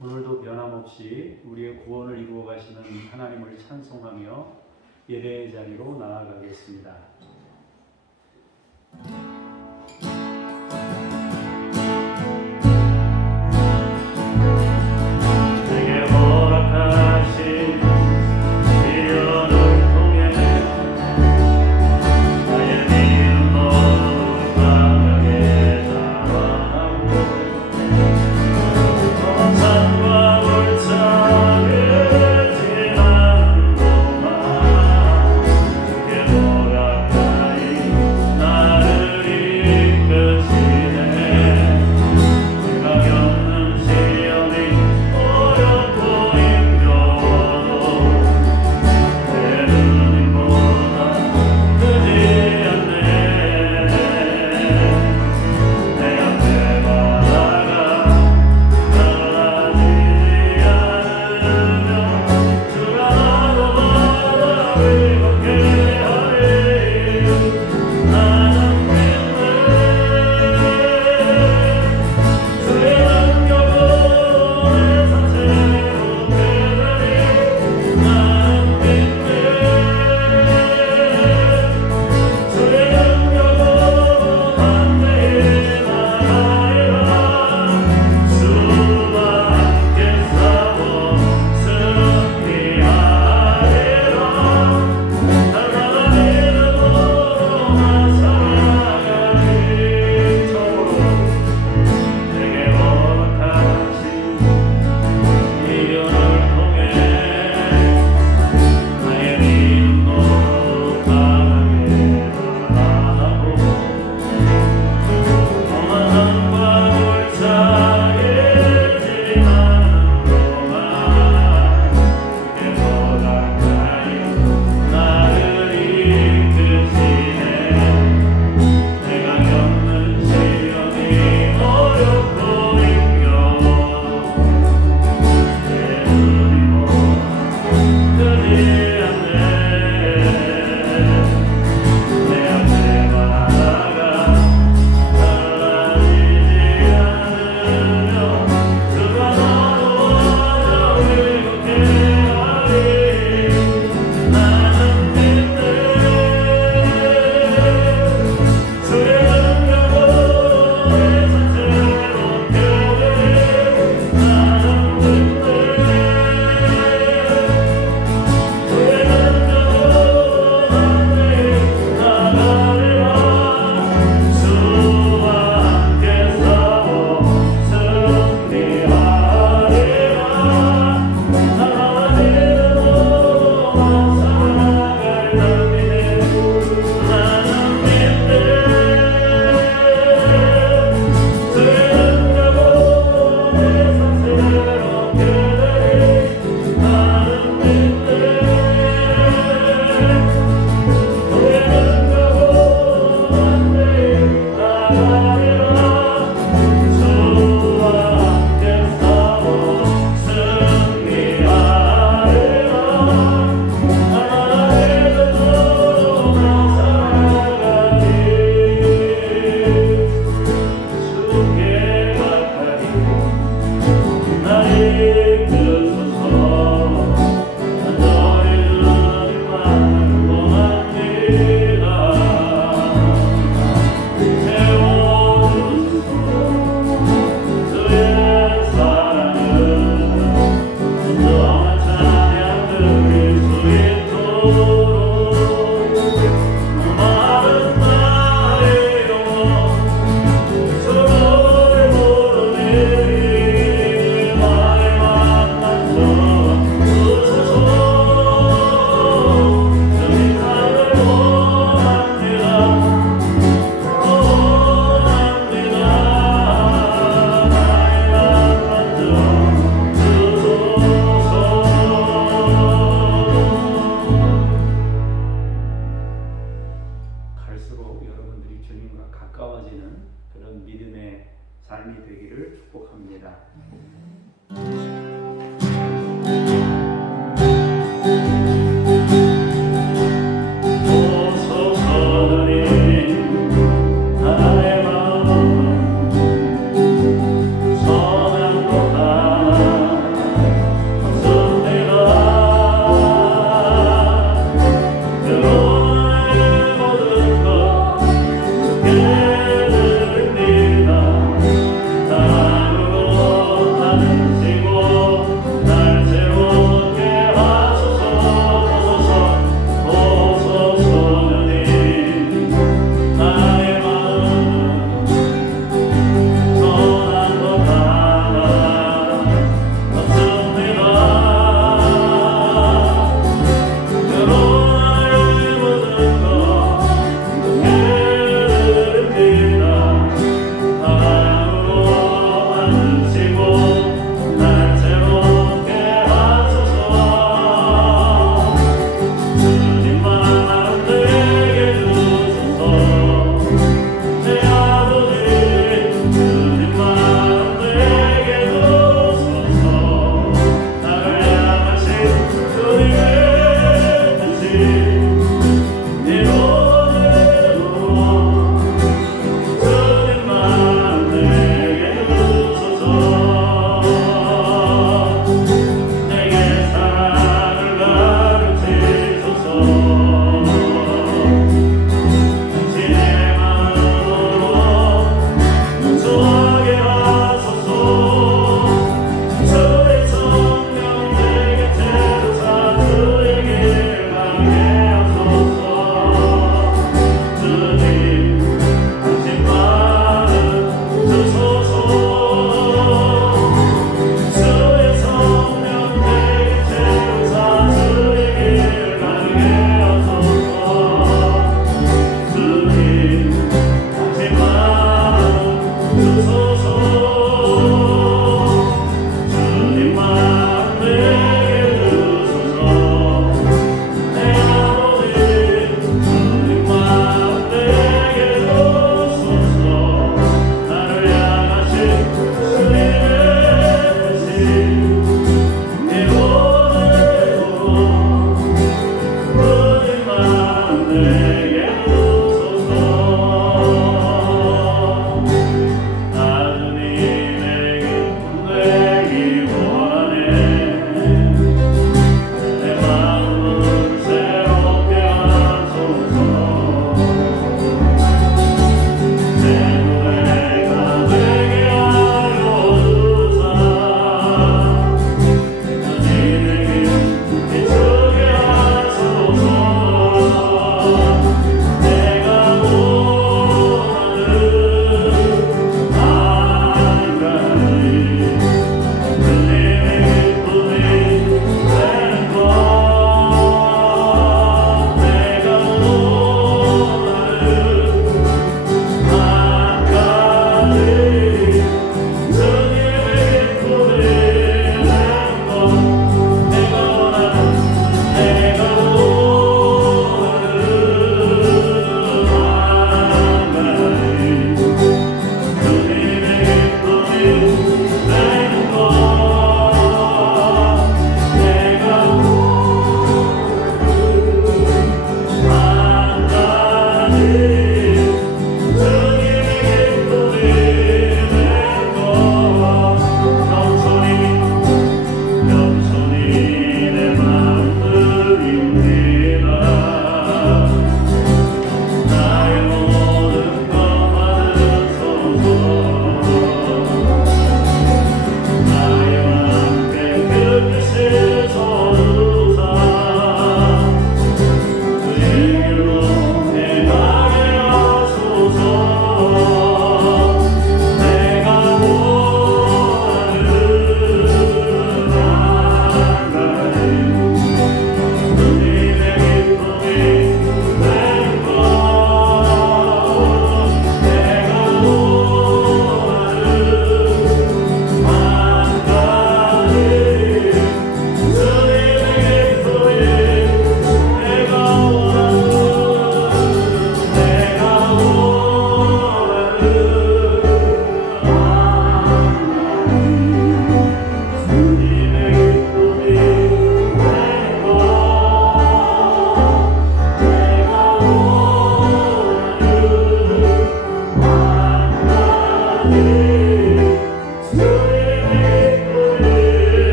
오늘도 변함없이 우리의 구원을 이루어 가시는 하나님을 찬송하며 예배의 자리로 나아가겠습니다.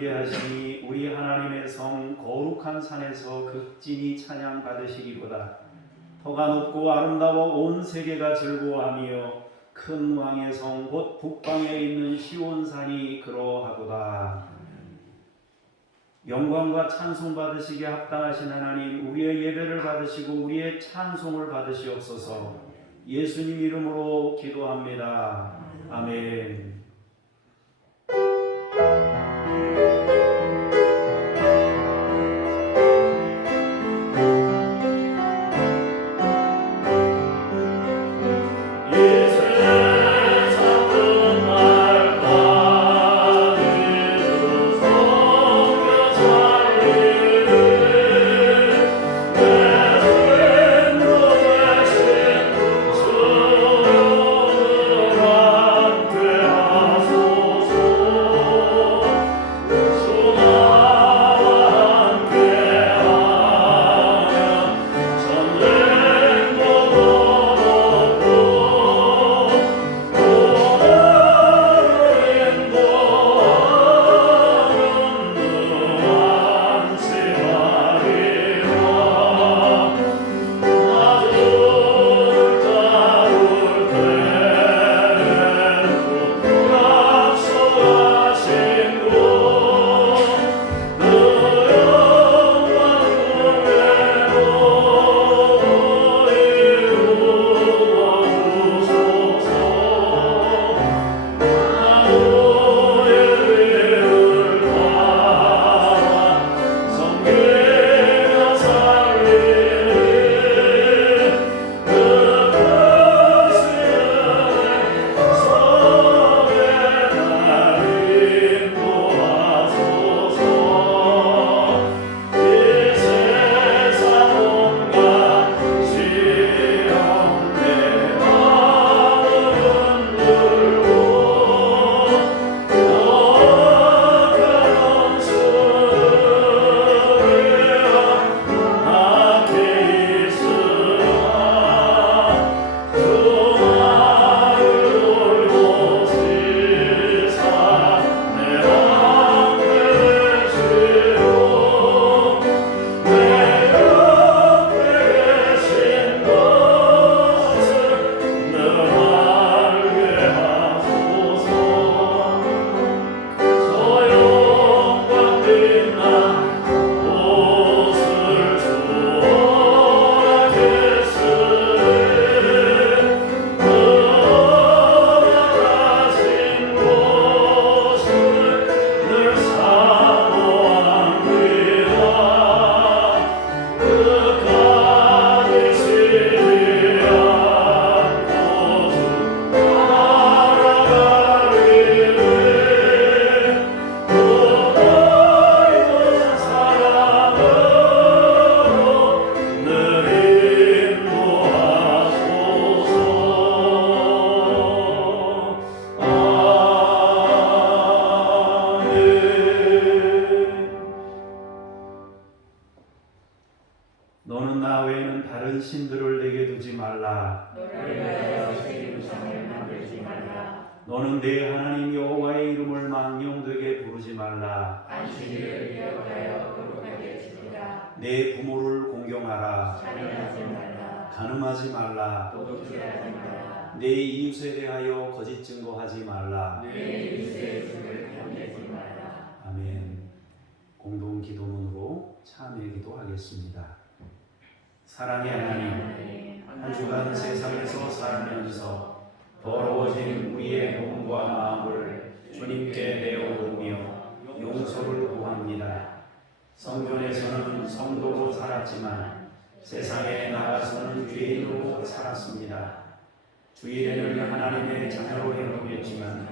위대하시니 우리 하나님의 성 거룩한 산에서 극진히 찬양 받으시기보다 터가 높고 아름다워 온 세계가 즐거워하며 큰 왕의 성 곧 북방에 있는 시온산이 그러하도다. 영광과 찬송 받으시기에 합당하신 하나님, 우리의 예배를 받으시고 우리의 찬송을 받으시옵소서. 예수님 이름으로 기도합니다. 아멘. 너는 나 외에는 다른 신들을 내게 두지 말라. 너는 내 하나님 여호와의 이름을 망령되게 부르지 말라. 내 부모를 공경하라. 간음하지 말라. 내 이웃에 대하여 거짓 증거하지 말라. 아멘. 공동 기도문으로 참여 기도하겠습니다. 사랑의 하나님, 한 주간 세상에서 살면서 더러워진 우리의 몸과 마음을 주님께 내어놓으며 용서를 구합니다. 성전에서는 성도로 살았지만 세상에 나가서는 죄인으로 살았습니다. 주일에는 하나님의 자녀로 행동했지만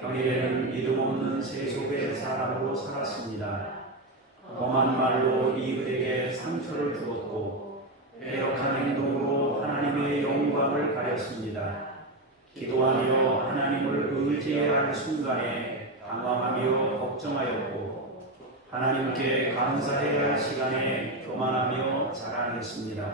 평일에는 믿음 없는 세속의 사람으로 살았습니다. 험한 말로 이웃에게 상처를 주었고 패역한 행동으로 하나님의 영광을 가렸습니다. 기도하며 하나님을 의지해야 할 순간에 당황하며 걱정하였고 하나님께 감사해야 할 시간에 교만하며 자랑했습니다.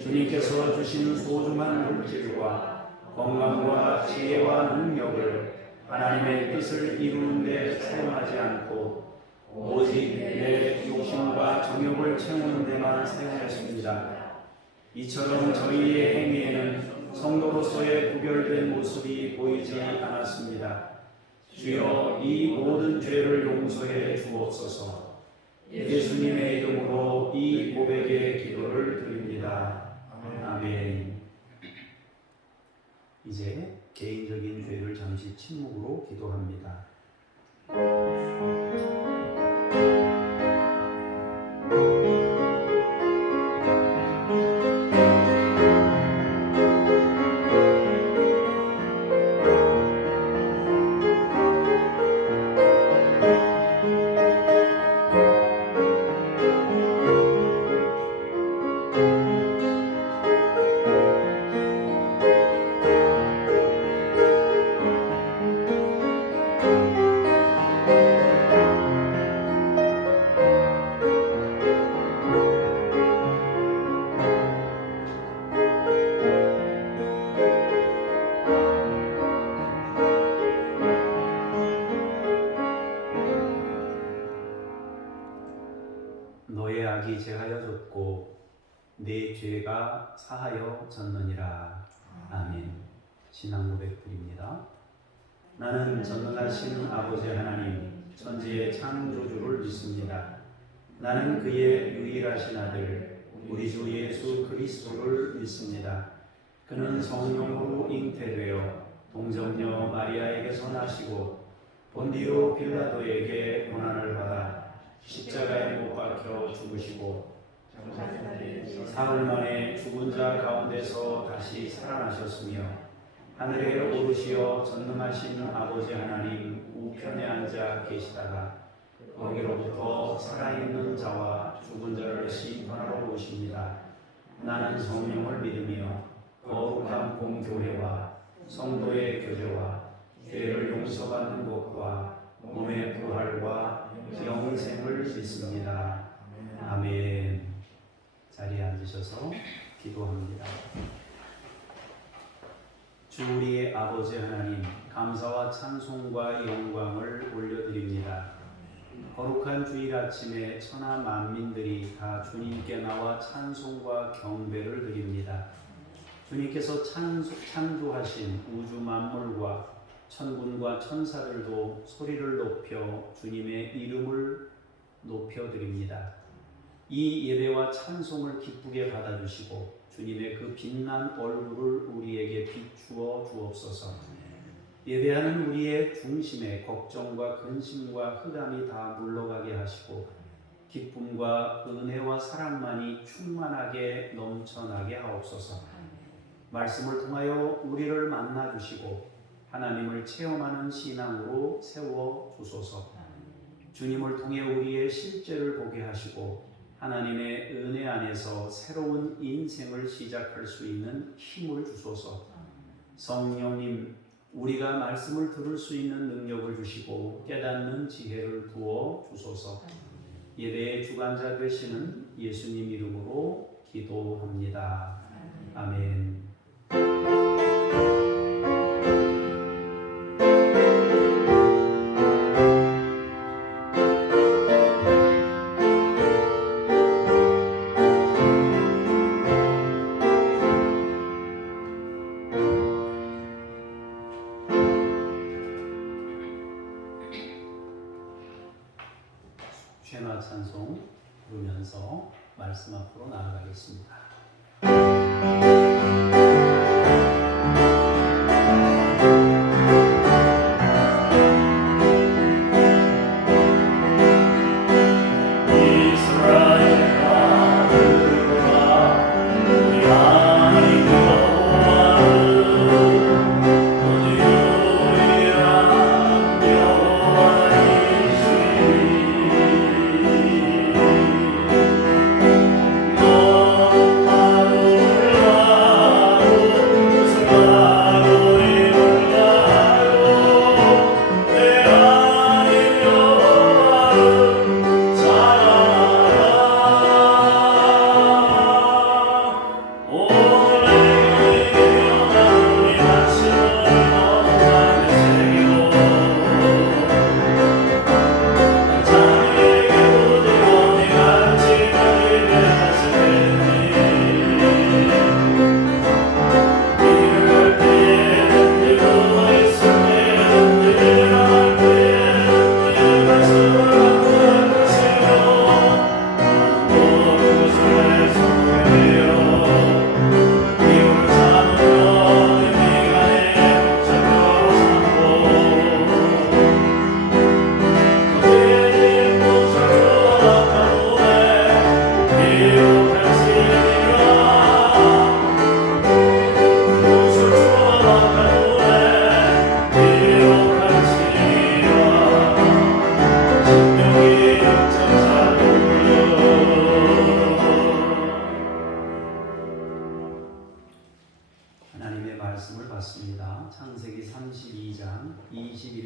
주님께서 주신 소중한 물질과 건강과 지혜와 능력을 하나님의 뜻을 이루는 데 사용하지 않고 오직 내 욕심과 정욕을 채우는 데만 사용했습니다. 이처럼 저희의 행위에는 성도로서의 구별된 모습이 보이지 않았습니다. 주여 이 모든 죄를 용서해 주옵소서. 예수님의 이름으로 이 고백의 기도를 드립니다. 아멘. 이제 개인적인 죄를 잠시 침묵으로 기도합니다. 너의 악이 제하여 졌고 내 죄가 사하여 졌느니라. 아멘. 신앙 고백 드립니다. 나는 전능하신 아버지 하나님 천지의 창조주를 믿습니다. 나는 그의 유일하신 아들 우리 주 예수 그리스도를 믿습니다. 그는 성령으로 잉태되어 동정녀 마리아에게서 나시고 본디오 빌라도에게 고난을 받아 십자가에 못 박혀 죽으시고 사흘 만에 죽은 자 가운데서 다시 살아나셨으며 하늘에 오르시어 전능하신 아버지 하나님 우편에 앉아 계시다가 거기로부터 살아있는 자와 죽은 자를 심판하러 오십니다. 나는 성령을 믿으며 거룩한 공교회와 성도의 교제와 죄를 용서받는 것과 몸의 부활과 영생을 믿습니다. 아멘. 자리에 앉으셔서 기도합니다. 주 우리의 아버지 하나님, 감사와 찬송과 영광을 올려드립니다. 거룩한 주일 아침에 천하 만민들이 다 주님께 나와 찬송과 경배를 드립니다. 주님께서 창조하신 우주 만물과 천군과 천사들도 소리를 높여 주님의 이름을 높여드립니다. 이 예배와 찬송을 기쁘게 받아주시고 주님의 그 빛난 얼굴을 우리에게 비추어 주옵소서. 예배하는 우리의 중심에 걱정과 근심과 흑암이 다 물러가게 하시고 기쁨과 은혜와 사랑만이 충만하게 넘쳐나게 하옵소서. 말씀을 통하여 우리를 만나주시고 하나님을 체험하는 신앙으로 세워 주소서. 주님을 통해 우리의 실제를 보게 하시고 하나님의 은혜 안에서 새로운 인생을 시작할 수 있는 힘을 주소서. 성령님, 우리가 말씀을 들을 수 있는 능력을 주시고 깨닫는 지혜를 부어 주소서. 예배의 주관자 되시는 예수님 이름으로 기도합니다. 아멘. 쉐나 찬송 부르면서 말씀 앞으로 나아가겠습니다.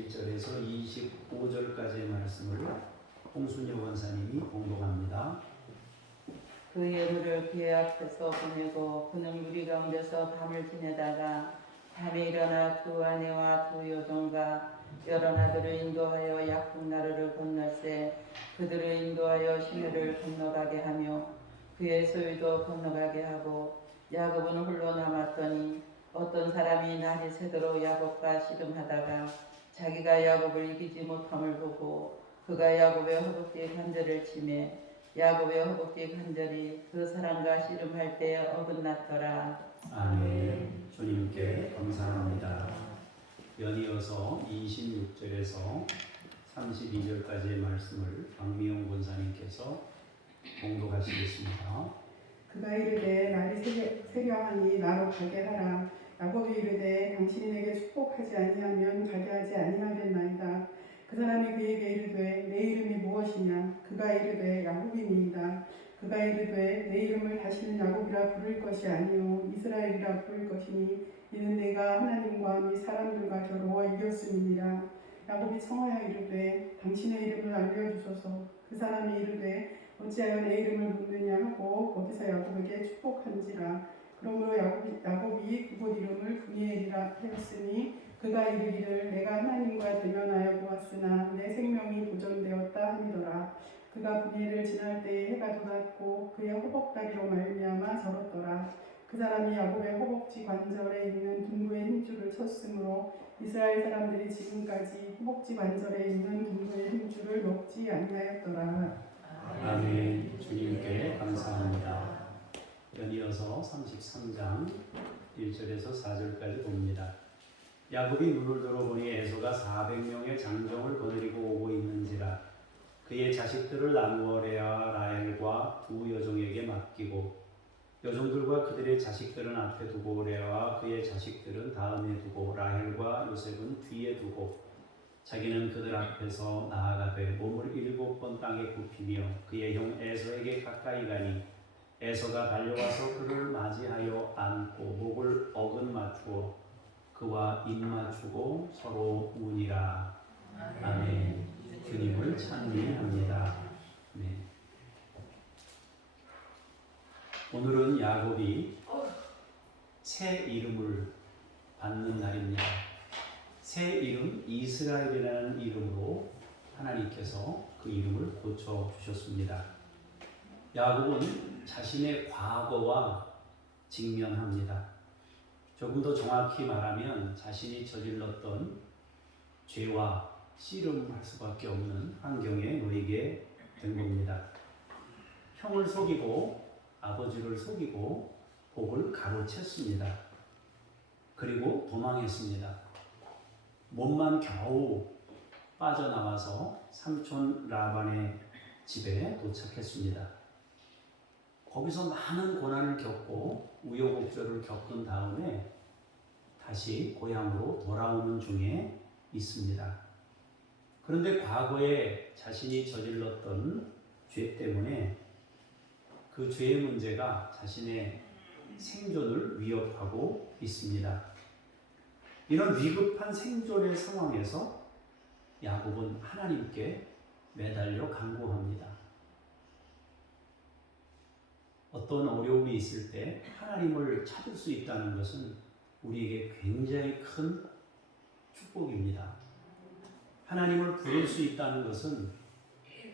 21절에서 25절까지의 말씀을 홍순여 원사님이 봉독합니다. 그 예물을 그의 앞에서 보내고 그는 무리 가운데서 밤을 지내다가 밤에 일어나 두 아내와 두 여종과 여러 나들을 인도하여 약분나루를 건널세 그들을 인도하여 시내를 건너가게 하며 그의 소유도 건너가게 하고 야곱은 홀로 남았더니 어떤 사람이 날이 새도록 야곱과 씨름하다가 자기가 야곱을 이기지 못함을 보고 그가 야곱의 허벅지에 관절을 치매 야곱의 허벅지 관절이 그 사람과 씨름할 때 어긋났더라. 아멘. 주님께 감사합니다. 연이어서 26절에서 32절까지의 말씀을 박미용 권사님께서 봉독하시겠습니다. 그가 이르되 날이 새려하니 나로 가게 하라. 야곱이 이르되 당신이 내게 축복하지 아니하면 가게 하지 아니하겠나이다. 그 사람이 그에게 이르되 내 이름이 무엇이냐. 그가 이르되 야곱이니이다. 그가 이르되 내 이름을 다시는 야곱이라 부를 것이 아니요 이스라엘이라 부를 것이니 이는 내가 하나님과 및 사람들과 겨루어 이겼음이니라. 야곱이 청하여 이르되 당신의 이름을 알려주소서. 그 사람이 이르되 어찌하여 내 이름을 묻느냐 하고 거기서 야곱에게 축복한지라. 그러므로 야곱이 그곳 이름을 브니엘이라 하였으니 그가 이르기를 내가 하나님과 대면하여 보았으나 내 생명이 보존되었다 하니더라. 그가 브니엘을 지날 때에 해가 돋았고 그의 허벅다리로 말미암아 절었더라. 그 사람이 야곱의 허벅지 관절에 있는 둔부의 힘줄을 쳤으므로 이스라엘 사람들이 지금까지 허벅지 관절에 있는 둔부의 힘줄을 먹지 아니하였더라. 아멘. 주님께 감사합니다. 연이어서 33장 1절에서 4절까지 봅니다. 야곱이 눈을 들어보니 에서가 400명의 장정을 거느리고 오고 있는지라 그의 자식들을 나누어 레아와 라헬과 두 여종에게 맡기고 여종들과 그들의 자식들은 앞에 두고 레아와 그의 자식들은 다음에 두고 라헬과 요셉은 뒤에 두고 자기는 그들 앞에서 나아가되 몸을 7번 땅에 굽히며 그의 형 에서에게 가까이 가니 에서가 달려와서 그를 맞이하여 안고 목을 어긋 맞추어 그와 입 맞추고 서로 우니라. 아멘. 주님을 찬미합니다. 네. 오늘은 야곱이 새 이름을 받는 날입니다. 새 이름 이스라엘이라는 이름으로 하나님께서 그 이름을 고쳐 주셨습니다. 야곱은 자신의 과거와 직면합니다. 조금 더 정확히 말하면 자신이 저질렀던 죄와 씨름할 수밖에 없는 환경에 놓이게 된 겁니다. 형을 속이고 아버지를 속이고 복을 가로챘습니다. 그리고 도망했습니다. 몸만 겨우 빠져나와서 삼촌 라반의 집에 도착했습니다. 거기서 많은 고난을 겪고 우여곡절을 겪은 다음에 다시 고향으로 돌아오는 중에 있습니다. 그런데 과거에 자신이 저질렀던 죄 때문에 그 죄의 문제가 자신의 생존을 위협하고 있습니다. 이런 위급한 생존의 상황에서 야곱은 하나님께 매달려 간구합니다. 어떤 어려움이 있을 때 하나님을 찾을 수 있다는 것은 우리에게 굉장히 큰 축복입니다. 하나님을 부를 수 있다는 것은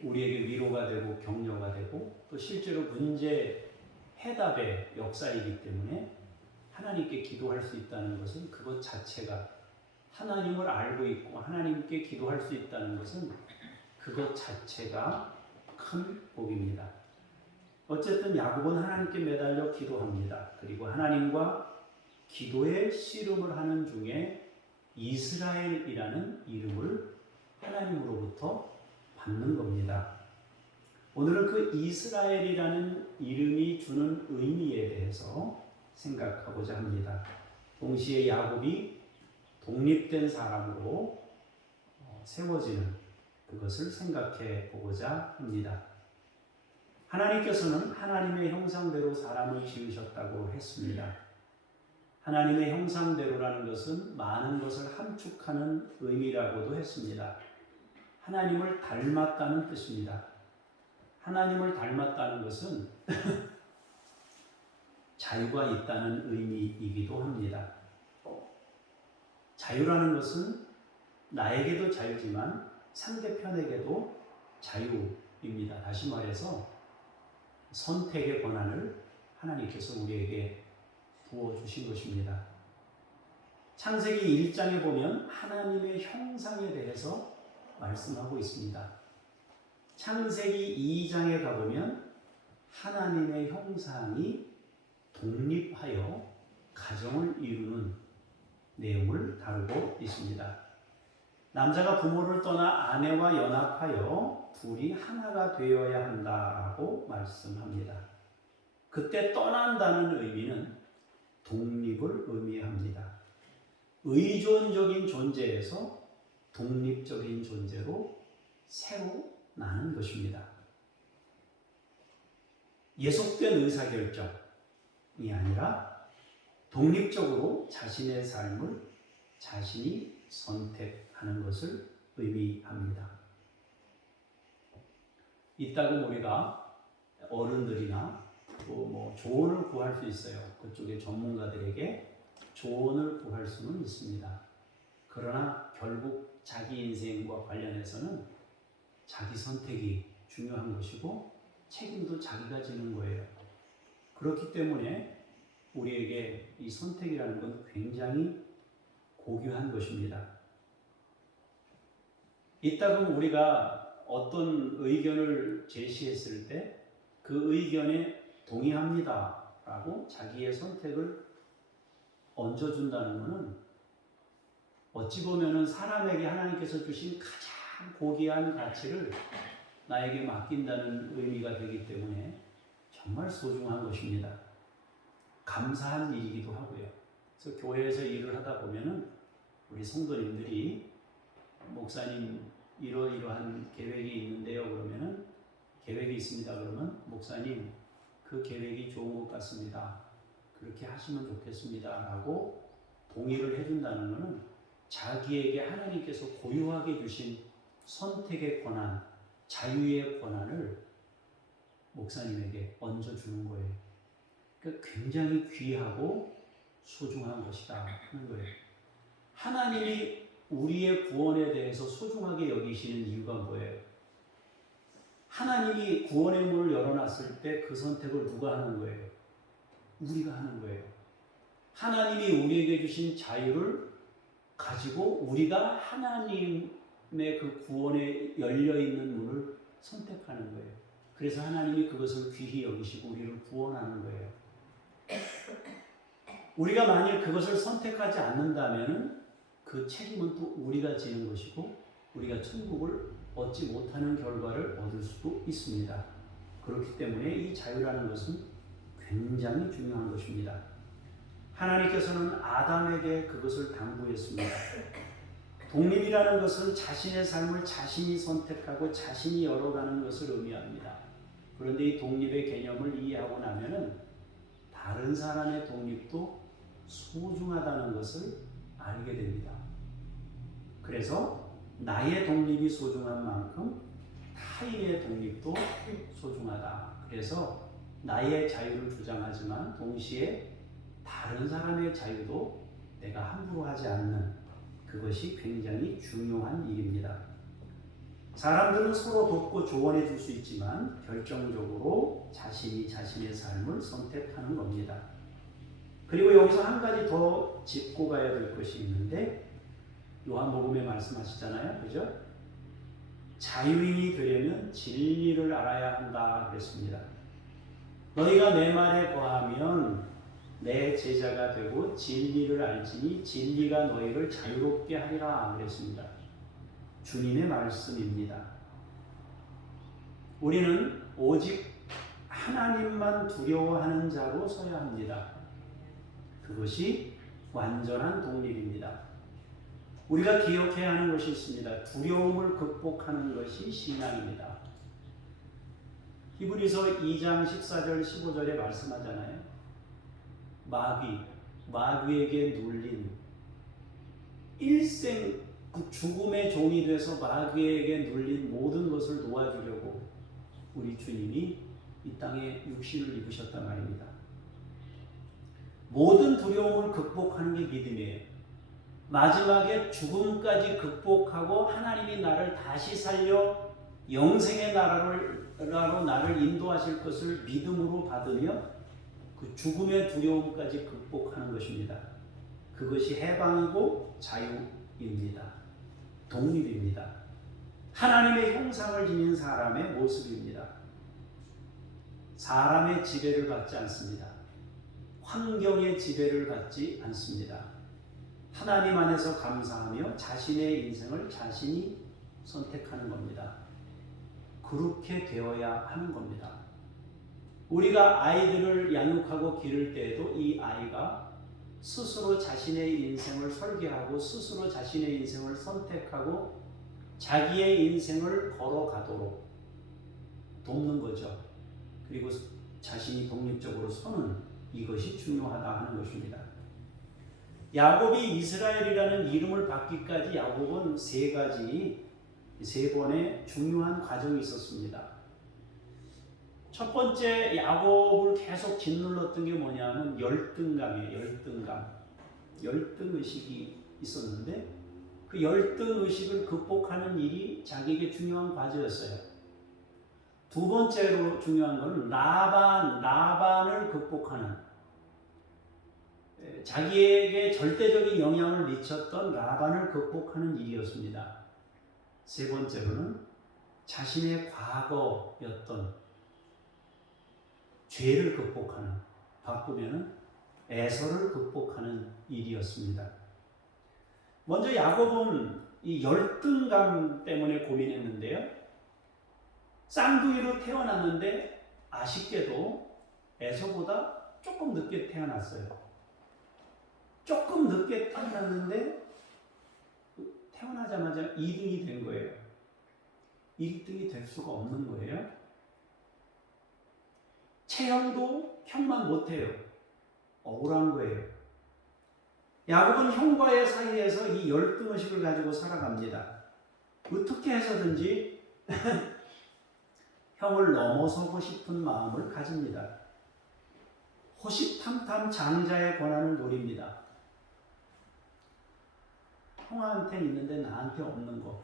우리에게 위로가 되고 격려가 되고 또 실제로 문제 해답의 역사이기 때문에 하나님께 기도할 수 있다는 것은 그것 자체가 하나님을 알고 있고 하나님께 기도할 수 있다는 것은 그것 자체가 큰 복입니다. 어쨌든 야곱은 하나님께 매달려 기도합니다. 그리고 하나님과 기도의 씨름을 하는 중에 이스라엘이라는 이름을 하나님으로부터 받는 겁니다. 오늘은 그 이스라엘이라는 이름이 주는 의미에 대해서 생각하고자 합니다. 동시에 야곱이 독립된 사람으로 세워지는 그것을 생각해 보고자 합니다. 하나님께서는 하나님의 형상대로 사람을 지으셨다고 했습니다. 하나님의 형상대로라는 것은 많은 것을 함축하는 의미라고도 했습니다. 하나님을 닮았다는 뜻입니다. 하나님을 닮았다는 것은 자유가 있다는 의미이기도 합니다. 자유라는 것은 나에게도 자유지만 상대편에게도 자유입니다. 다시 말해서 선택의 권한을 하나님께서 우리에게 부어주신 것입니다. 창세기 1장에 보면 하나님의 형상에 대해서 말씀하고 있습니다. 창세기 2장에 가보면 하나님의 형상이 독립하여 가정을 이루는 내용을 다루고 있습니다. 남자가 부모를 떠나 아내와 연합하여 둘이 하나가 되어야 한다라고 말씀합니다. 그때 떠난다는 의미는 독립을 의미합니다. 의존적인 존재에서 독립적인 존재로 새로 나는 것입니다. 예속된 의사결정이 아니라 독립적으로 자신의 삶을 자신이 선택하는 것을 의미합니다. 이따금 우리가 어른들이나 또 조언을 구할 수 있어요. 그쪽의 전문가들에게 조언을 구할 수는 있습니다. 그러나 결국 자기 인생과 관련해서는 자기 선택이 중요한 것이고 책임도 자기가 지는 거예요. 그렇기 때문에 우리에게 이 선택이라는 건 굉장히 고귀한 것입니다. 이따금 우리가 어떤 의견을 제시했을 때 그 의견에 동의합니다 라고 자기의 선택을 얹어준다는 것은 어찌 보면 사람에게 하나님께서 주신 가장 고귀한 가치를 나에게 맡긴다는 의미가 되기 때문에 정말 소중한 것입니다. 감사한 일이기도 하고요. 그래서 교회에서 일을 하다 보면은 우리 성도님들이 목사님 이러이러한 계획이 있는데요. 그러면은 계획이 있습니다. 그러면 목사님 그 계획이 좋은 것 같습니다. 그렇게 하시면 좋겠습니다. 라고 동의를 해준다는 것은 자기에게 하나님께서 고유하게 주신 선택의 권한, 자유의 권한을 목사님에게 얹어주는 거예요. 그러니까 굉장히 귀하고 소중한 것이다 하는 거예요. 하나님이 우리의 구원에 대해서 소중하게 여기시는 이유가 뭐예요? 하나님이 구원의 문을 열어놨을 때 그 선택을 누가 하는 거예요? 우리가 하는 거예요. 하나님이 우리에게 주신 자유를 가지고 우리가 하나님의 그 구원에 열려있는 문을 선택하는 거예요. 그래서 하나님이 그것을 귀히 여기시고 우리를 구원하는 거예요. 우리가 만일 그것을 선택하지 않는다면 그 책임은 또 우리가 지는 것이고 우리가 천국을 얻지 못하는 결과를 얻을 수도 있습니다. 그렇기 때문에 이 자유라는 것은 굉장히 중요한 것입니다. 하나님께서는 아담에게 그것을 당부했습니다. 독립이라는 것은 자신의 삶을 자신이 선택하고 자신이 열어가는 것을 의미합니다. 그런데 이 독립의 개념을 이해하고 나면은 다른 사람의 독립도 소중하다는 것을 알게 됩니다. 그래서 나의 독립이 소중한 만큼 타인의 독립도 소중하다. 그래서 나의 자유를 주장하지만 동시에 다른 사람의 자유도 내가 함부로 하지 않는 그것이 굉장히 중요한 일입니다. 사람들은 서로 돕고 조언해 줄 수 있지만 결정적으로 자신이 자신의 삶을 선택하는 겁니다. 그리고 여기서 한 가지 더 짚고 가야 될 것이 있는데 요한복음에 말씀하시잖아요. 그죠? 자유인이 되려면 진리를 알아야 한다 그랬습니다. 너희가 내 말에 거하면 내 제자가 되고 진리를 알지니 진리가 너희를 자유롭게 하리라 그랬습니다. 주님의 말씀입니다. 우리는 오직 하나님만 두려워하는 자로 서야 합니다. 그것이 완전한 독립입니다. 우리가 기억해야 하는 것이 있습니다. 두려움을 극복하는 것이 신앙입니다. 히브리서 2장 14절 15절에 말씀하잖아요. 마귀, 마귀에게 눌린 일생 그 죽음의 종이 돼서 마귀에게 눌린 모든 것을 놓아주려고 우리 주님이 이 땅에 육신을 입으셨단 말입니다. 모든 두려움을 극복하는 게 믿음이에요. 마지막에 죽음까지 극복하고 하나님이 나를 다시 살려 영생의 나라로 나를 인도하실 것을 믿음으로 받으며 그 죽음의 두려움까지 극복하는 것입니다. 그것이 해방이고 자유입니다. 독립입니다. 하나님의 형상을 지닌 사람의 모습입니다. 사람의 지배를 받지 않습니다. 환경의 지배를 받지 않습니다. 하나님 안에서 감사하며 자신의 인생을 자신이 선택하는 겁니다. 그렇게 되어야 하는 겁니다. 우리가 아이들을 양육하고 기를 때에도 이 아이가 스스로 자신의 인생을 설계하고 스스로 자신의 인생을 선택하고 자기의 인생을 걸어가도록 돕는 거죠. 그리고 자신이 독립적으로 서는 이것이 중요하다 하는 것입니다. 야곱이 이스라엘이라는 이름을 받기까지 야곱은 세 번의 중요한 과정이 있었습니다. 첫 번째 야곱을 계속 짓눌렀던 게 뭐냐면 열등감이에요. 열등의식이 있었는데 그 열등의식을 극복하는 일이 자기에게 중요한 과제였어요. 두 번째로 중요한 건 라반을 극복하는, 자기에게 절대적인 영향을 미쳤던 라반을 극복하는 일이었습니다. 세 번째로는 자신의 과거였던 죄를 극복하는, 바꾸면 에서를 극복하는 일이었습니다. 먼저 야곱은 이 열등감 때문에 고민했는데요. 쌍둥이로 태어났는데 아쉽게도 에서보다 조금 늦게 태어났어요. 조금 늦게 태어났는데 태어나자마자 2등이 된 거예요. 1등이 될 수가 없는 거예요. 체형도 형만 못해요. 억울한 거예요. 야곱은 형과의 사이에서 이 열등의식을 가지고 살아갑니다. 어떻게 해서든지 형을 넘어서고 싶은 마음을 가집니다. 호시탐탐 장자의 권한을 노립니다. 형한테 있는데 나한테 없는 거,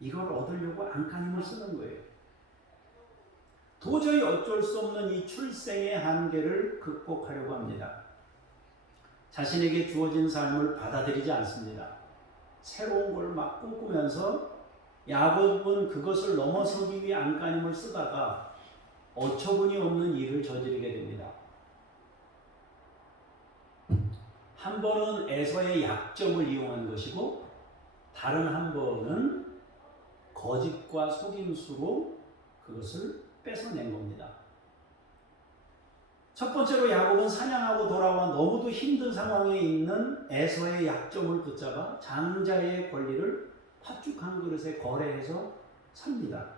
이걸 얻으려고 안간힘을 쓰는 거예요. 도저히 어쩔 수 없는 이 출생의 한계를 극복하려고 합니다. 자신에게 주어진 삶을 받아들이지 않습니다. 새로운 걸 막 꿈꾸면서 야곱은 그것을 넘어서기 위해 안간힘을 쓰다가 어처구니 없는 일을 저지르게 됩니다. 한 번은 에서의 약점을 이용한 것이고 다른 한 번은 거짓과 속임수로 그것을 뺏어낸 겁니다. 첫 번째로 야곱은 사냥하고 돌아와 너무도 힘든 상황에 있는 에서의 약점을 붙잡아 장자의 권리를 팥죽 한 그릇에 거래해서 삽니다.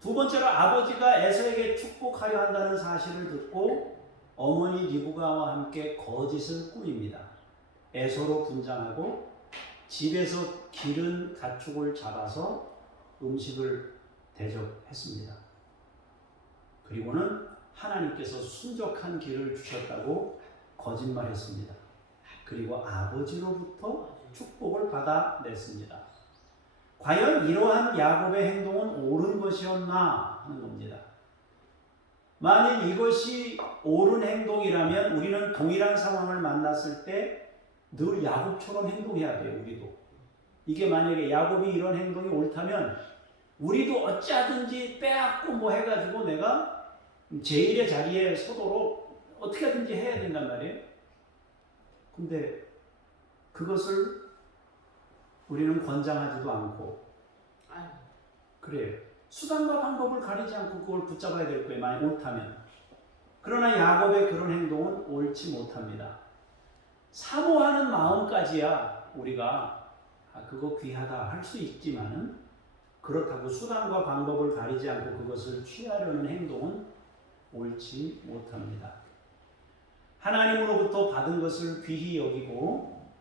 두 번째로 아버지가 에서에게 축복하려 한다는 사실을 듣고 어머니 리브가와 함께 거짓을 꾸밉니다. 에서로 분장하고 집에서 기른 가축을 잡아서 음식을 대접했습니다. 그리고는 하나님께서 순적한 길을 주셨다고 거짓말했습니다. 그리고 아버지로부터 축복을 받아냈습니다. 과연 이러한 야곱의 행동은 옳은 것이었나 하는 겁니다. 만일 이것이 옳은 행동이라면 우리는 동일한 상황을 만났을 때 늘 야곱처럼 행동해야 돼요. 우리도. 이게 만약에 야곱이 이런 행동이 옳다면 우리도 어찌하든지 빼앗고 뭐 해가지고 내가 제1의 자리에 서도록 어떻게 하든지 해야 된단 말이에요. 근데 그것을 우리는 권장하지도 않고 그래요. 수단과 방법을 가리지 않고 그걸 붙잡아야 될 거예요. 만약 옳다면. 그러나 야곱의 그런 행동은 옳지 못합니다. 사모하는 마음까지야 우리가 그거 귀하다 할 수 있지만은 그렇다고 수단과 방법을 가리지 않고 그것을 취하려는 행동은 옳지 못합니다. 하나님으로부터 받은 것을 귀히 여기고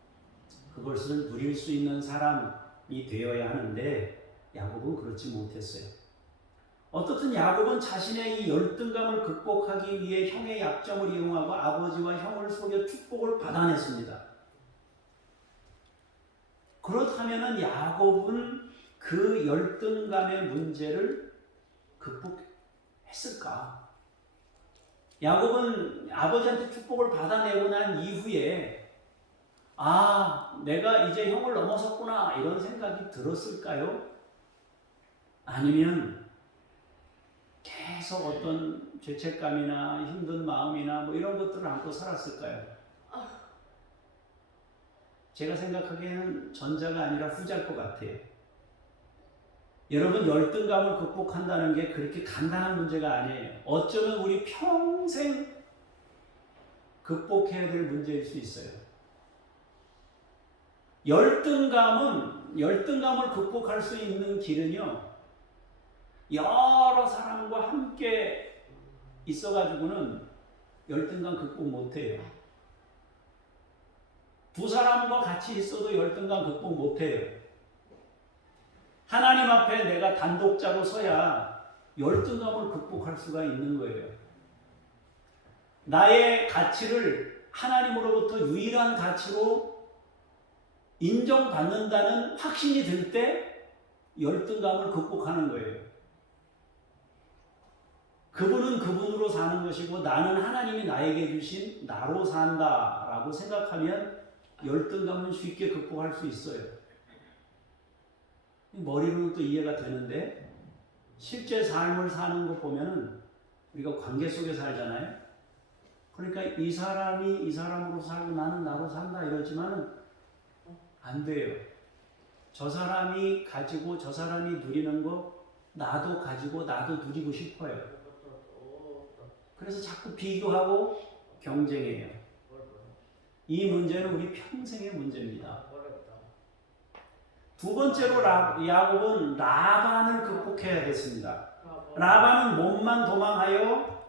그것을 누릴 수 있는 사람이 되어야 하는데 야곱은 그렇지 못했어요. 어떻든 야곱은 자신의 이 열등감을 극복하기 위해 형의 약점을 이용하고 아버지와 형을 속여 축복을 받아냈습니다. 그렇다면 야곱은 그 열등감의 문제를 극복했을까? 야곱은 아버지한테 축복을 받아내고 난 이후에 내가 이제 형을 넘어섰구나 이런 생각이 들었을까요? 아니면 계속 어떤 죄책감이나 힘든 마음이나 뭐 이런 것들을 안고 살았을까요? 제가 생각하기에는 전자가 아니라 후자일 것 같아요. 여러분, 열등감을 극복한다는 게 그렇게 간단한 문제가 아니에요. 어쩌면 우리 평생 극복해야 될 문제일 수 있어요. 열등감을 극복할 수 있는 길은요, 여러 사람과 함께 있어가지고는 열등감 극복 못해요. 두 사람과 같이 있어도 열등감 극복 못해요. 하나님 앞에 내가 단독자로 서야 열등감을 극복할 수가 있는 거예요. 나의 가치를 하나님으로부터 유일한 가치로 인정받는다는 확신이 들 때 열등감을 극복하는 거예요. 그분은 그분으로 사는 것이고 나는 하나님이 나에게 주신 나로 산다라고 생각하면 열등감은 쉽게 극복할 수 있어요. 머리로는 또 이해가 되는데 실제 삶을 사는 거 보면은 우리가 관계 속에 살잖아요. 그러니까 이 사람이 이 사람으로 살고 나는 나로 산다 이러지만은 안 돼요. 저 사람이 가지고 저 사람이 누리는 거 나도 가지고 나도 누리고 싶어요. 그래서 자꾸 비교하고 경쟁해요. 이 문제는 우리 평생의 문제입니다. 두 번째로 야곱은 라반을 극복해야 됐습니다. 라반은 몸만 도망하여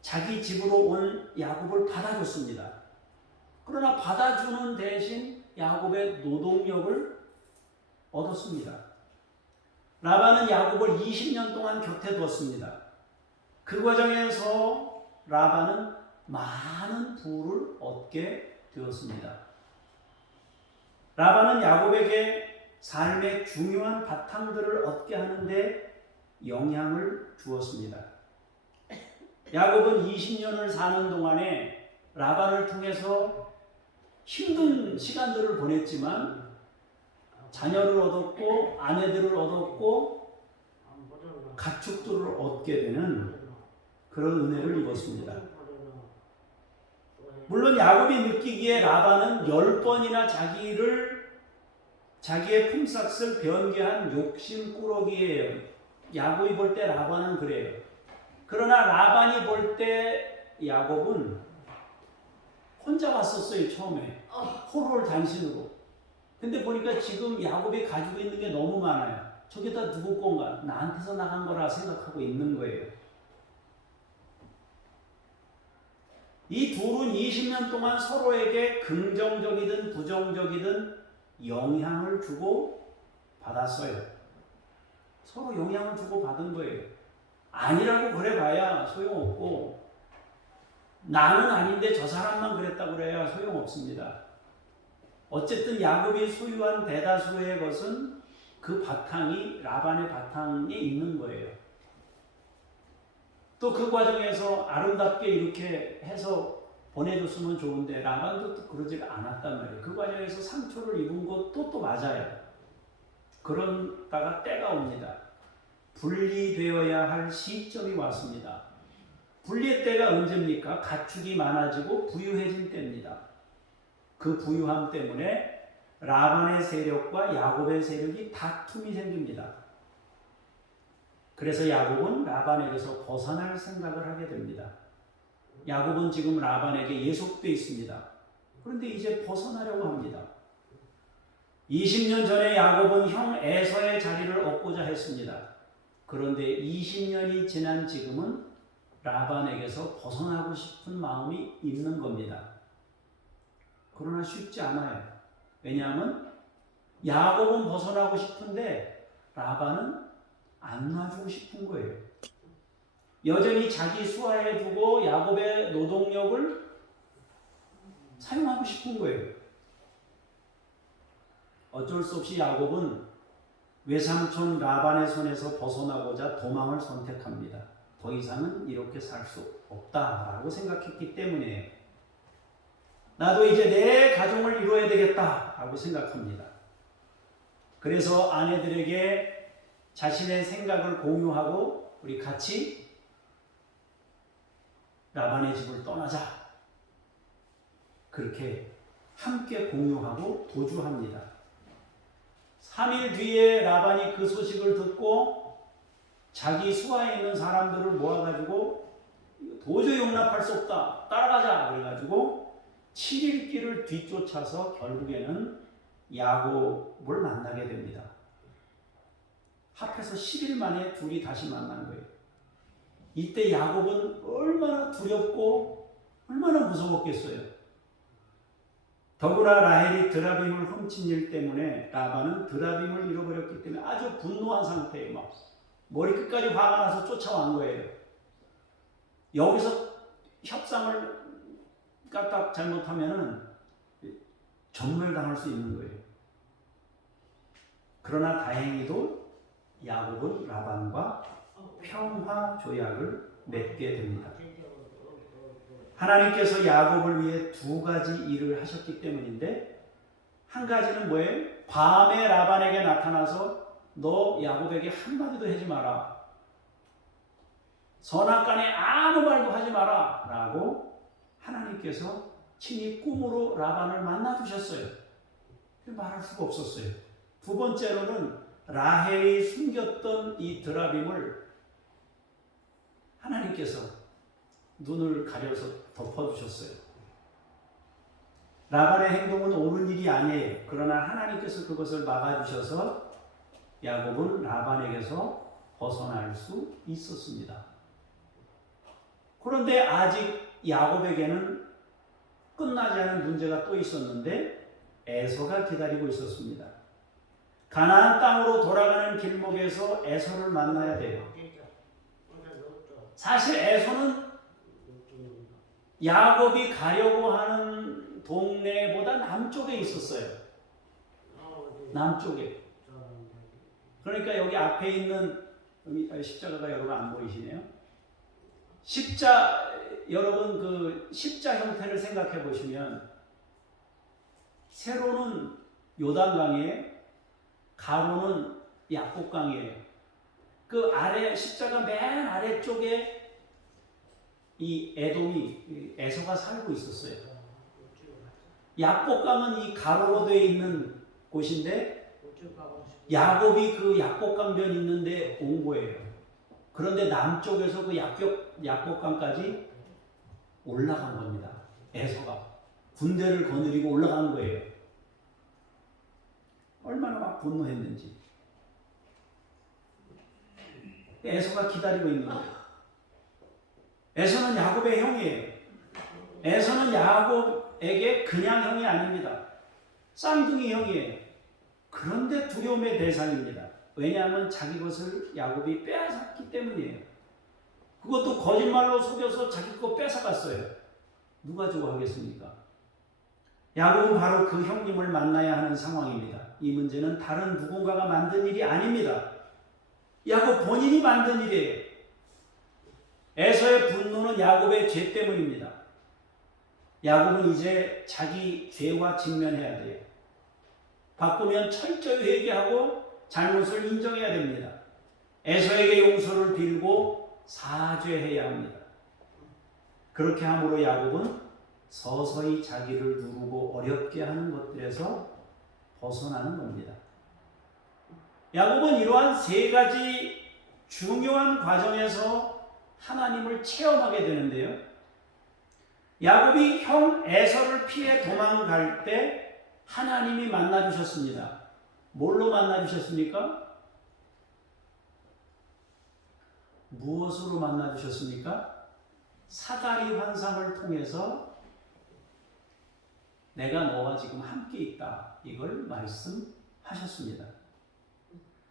자기 집으로 온 야곱을 받아줬습니다. 그러나 받아주는 대신 야곱의 노동력을 얻었습니다. 라반은 야곱을 20년 동안 곁에 두었습니다. 그 과정에서 라반은 많은 부를 얻게 되었습니다. 라반은 야곱에게 삶의 중요한 바탕들을 얻게 하는데 영향을 주었습니다. 야곱은 20년을 사는 동안에 라반을 통해서 힘든 시간들을 보냈지만 자녀를 얻었고 아내들을 얻었고 가축들을 얻게 되는 그런 은혜를 입었습니다. 물론 야곱이 느끼기에 라반은 10번이나 자기의 품삯을 변개한 욕심꾸러기예요. 야곱이 볼 때 라반은 그래요. 그러나 라반이 볼 때 야곱은 혼자 왔었어요. 처음에 호로를 단신으로. 근데 보니까 지금 야곱이 가지고 있는 게 너무 많아요. 저게 다 누구 건가? 나한테서 나간 거라 생각하고 있는 거예요. 이 둘은 20년 동안 서로에게 긍정적이든 부정적이든 영향을 주고 받았어요. 서로 영향을 주고 받은 거예요. 아니라고 그래봐야 소용없고 나는 아닌데 저 사람만 그랬다고 그래야 소용없습니다. 어쨌든 야곱이 소유한 대다수의 것은 그 바탕이 라반의 바탕에 있는 거예요. 또 그 과정에서 아름답게 이렇게 해서 보내줬으면 좋은데 라반도 또 그러지 않았단 말이에요. 그 과정에서 상처를 입은 것도 또 맞아요. 그러다가 때가 옵니다. 분리되어야 할 시점이 왔습니다. 분리의 때가 언제입니까? 가축이 많아지고 부유해진 때입니다. 그 부유함 때문에 라반의 세력과 야곱의 세력이 다툼이 생깁니다. 그래서 야곱은 라반에게서 벗어날 생각을 하게 됩니다. 야곱은 지금 라반에게 예속되어 있습니다. 그런데 이제 벗어나려고 합니다. 20년 전에 야곱은 형 에서의 자리를 얻고자 했습니다. 그런데 20년이 지난 지금은 라반에게서 벗어나고 싶은 마음이 있는 겁니다. 그러나 쉽지 않아요. 왜냐하면 야곱은 벗어나고 싶은데 라반은 안 놔주고 싶은 거예요. 여전히 자기 수하에 두고 야곱의 노동력을 사용하고 싶은 거예요. 어쩔 수 없이 야곱은 외삼촌 라반의 손에서 벗어나고자 도망을 선택합니다. 더 이상은 이렇게 살 수 없다라고 생각했기 때문이에요. 나도 이제 내 가정을 이루어야 되겠다라고 생각합니다. 그래서 아내들에게 자신의 생각을 공유하고 우리 같이 라반의 집을 떠나자. 그렇게 함께 공유하고 도주합니다. 3일 뒤에 라반이 그 소식을 듣고 자기 수하에 있는 사람들을 모아가지고 도저히 용납할 수 없다. 따라가자. 그래가지고 7일 길을 뒤쫓아서 결국에는 야곱을 만나게 됩니다. 합해서 10일 만에 둘이 다시 만난 거예요. 이때 야곱은 얼마나 두렵고 얼마나 무서웠겠어요. 더구나 라헬이 드라빔을 훔친 일 때문에 라반은 드라빔을 잃어버렸기 때문에 아주 분노한 상태에 막 머리끝까지 화가 나서 쫓아온 거예요. 여기서 협상을 까딱 잘못하면은 전멸당할 수 있는 거예요. 그러나 다행히도 야곱은 라반과 평화 조약을 맺게 됩니다. 하나님께서 야곱을 위해 두 가지 일을 하셨기 때문인데, 한 가지는 뭐예요? 밤에 라반에게 나타나서 너 야곱에게 한마디도 하지 마라. 선악간에 아무 말도 하지 마라 라고 하나님께서 친히 꿈으로 라반을 만나주셨어요. 말할 수가 없었어요. 두 번째로는 라헬이 숨겼던 이 드라빔을 하나님께서 눈을 가려서 덮어주셨어요. 라반의 행동은 옳은 일이 아니에요. 그러나 하나님께서 그것을 막아주셔서 야곱은 라반에게서 벗어날 수 있었습니다. 그런데 아직 야곱에게는 끝나지 않은 문제가 또 있었는데 에서가 기다리고 있었습니다. 가나안 땅으로 돌아가는 길목에서 에서를 만나야 돼요. 사실 에서는 야곱이 가려고 하는 동네보다 남쪽에 있었어요. 남쪽에. 그러니까 여기 앞에 있는 십자가가 여러분 안 보이시네요. 여러분 그 십자 형태를 생각해 보시면 세로는 요단강이에요. 가로는 약복강이에요. 그 아래 십자가 맨 아래쪽에 이 에돔이 에서가 살고 있었어요. 약복강은 이 가로로 되어 있는 곳인데 야곱이 그 약복강변 있는데 온 거예요. 그런데 남쪽에서 그 약복강까지 올라간 겁니다. 에서가 군대를 거느리고 올라간 거예요. 얼마나 막 분노했는지. 에서가 기다리고 있는 거예요. 에서는 야곱의 형이에요. 에서는 야곱에게 그냥 형이 아닙니다. 쌍둥이 형이에요. 그런데 두려움의 대상입니다. 왜냐하면 자기 것을 야곱이 빼앗았기 때문이에요. 그것도 거짓말로 속여서 자기 것 뺏어갔어요. 누가 주고 하겠습니까? 야곱은 바로 그 형님을 만나야 하는 상황입니다. 이 문제는 다른 누군가가 만든 일이 아닙니다. 야곱 본인이 만든 일이에요. 에서의 분노는 야곱의 죄 때문입니다. 야곱은 이제 자기 죄와 직면해야 돼요. 바꾸면 철저히 회개하고 잘못을 인정해야 됩니다. 에서에게 용서를 빌고 사죄해야 합니다. 그렇게 함으로 야곱은 서서히 자기를 누르고 어렵게 하는 것들에서 벗어나는 겁니다. 야곱은 이러한 세 가지 중요한 과정에서 하나님을 체험하게 되는데요. 야곱이 형 에서를 피해 도망갈 때 하나님이 만나주셨습니다. 뭘로 만나주셨습니까? 무엇으로 만나주셨습니까? 사다리 환상을 통해서 내가 너와 지금 함께 있다. 이걸 말씀하셨습니다.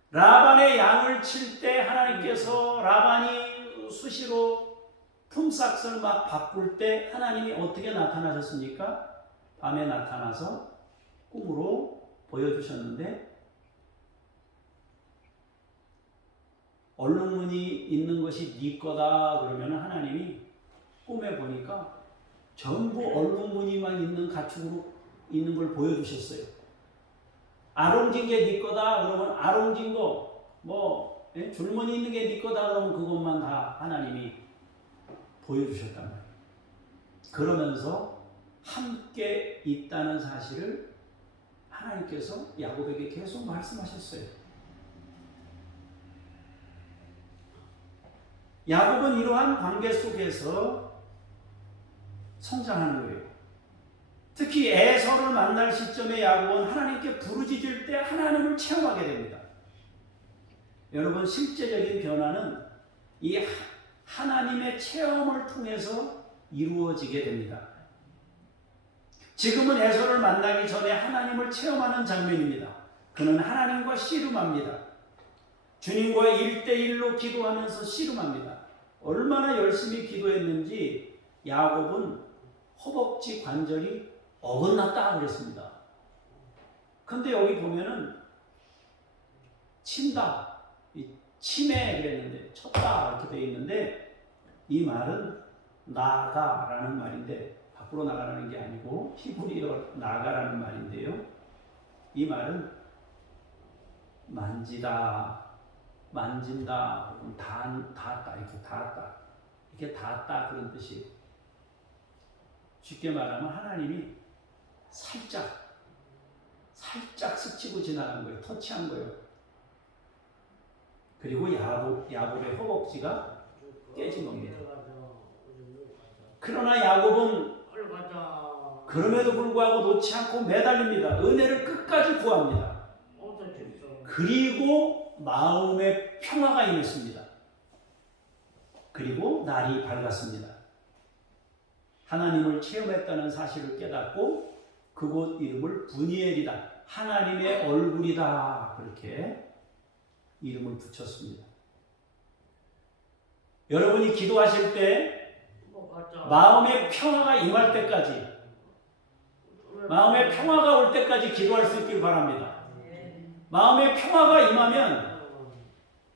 라반의 양을 칠 때 하나님께서 라반이 수시로 품삯을 막 바꿀 때 하나님이 어떻게 나타나셨습니까? 밤에 나타나서 꿈으로 보여주셨는데 얼룩무늬 있는 것이 네 거다 그러면 하나님이 꿈에 보니까 전부 얼룩무늬만 있는 가축으로 있는 걸 보여주셨어요. 아롱진 게 네 거다 그러면 아롱진 거 뭐 줄무늬 있는 게 네 거다 그러면 그것만 다 하나님이 보여주셨단 말이에요. 그러면서 함께 있다는 사실을 하나님께서 야곱에게 계속 말씀하셨어요. 야곱은 이러한 관계 속에서 성장하는 거예요. 특히 에서를 만날 시점에 야곱은 하나님께 부르짖을 때 하나님을 체험하게 됩니다. 여러분, 실제적인 변화는 이 하나님의 체험을 통해서 이루어지게 됩니다. 지금은 에서를 만나기 전에 하나님을 체험하는 장면입니다. 그는 하나님과 씨름합니다. 주님과 1대1로 기도하면서 씨름합니다. 얼마나 열심히 기도했는지 야곱은 허벅지 관절이 어긋났다 그랬습니다. 근데 여기 보면은 친다, 치매 그랬는데 쳤다 이렇게 되어 있는데 이 말은 나가라는 말인데 밖으로 나가라는 게 아니고 히브리어 나가라는 말인데요. 이 말은 만지다, 만진다, 닿았다, 이렇게 닿았다, 이렇게 닿았다 그런 뜻이에요. 쉽게 말하면 하나님이 살짝 스치고 지나간 거예요. 터치한 거예요. 그리고 야곱의 허벅지가 깨진 겁니다. 그러나 야곱은 그럼에도 불구하고 놓지 않고 매달립니다. 은혜를 끝까지 구합니다. 그리고 마음의 평화가 임했습니다. 그리고 날이 밝았습니다. 하나님을 체험했다는 사실을 깨닫고 그곳 이름을 브니엘이다. 하나님의 얼굴이다. 그렇게 이름을 붙였습니다. 여러분이 기도하실 때 마음의 평화가 임할 때까지, 마음의 평화가 올 때까지 기도할 수 있길 바랍니다. 마음의 평화가 임하면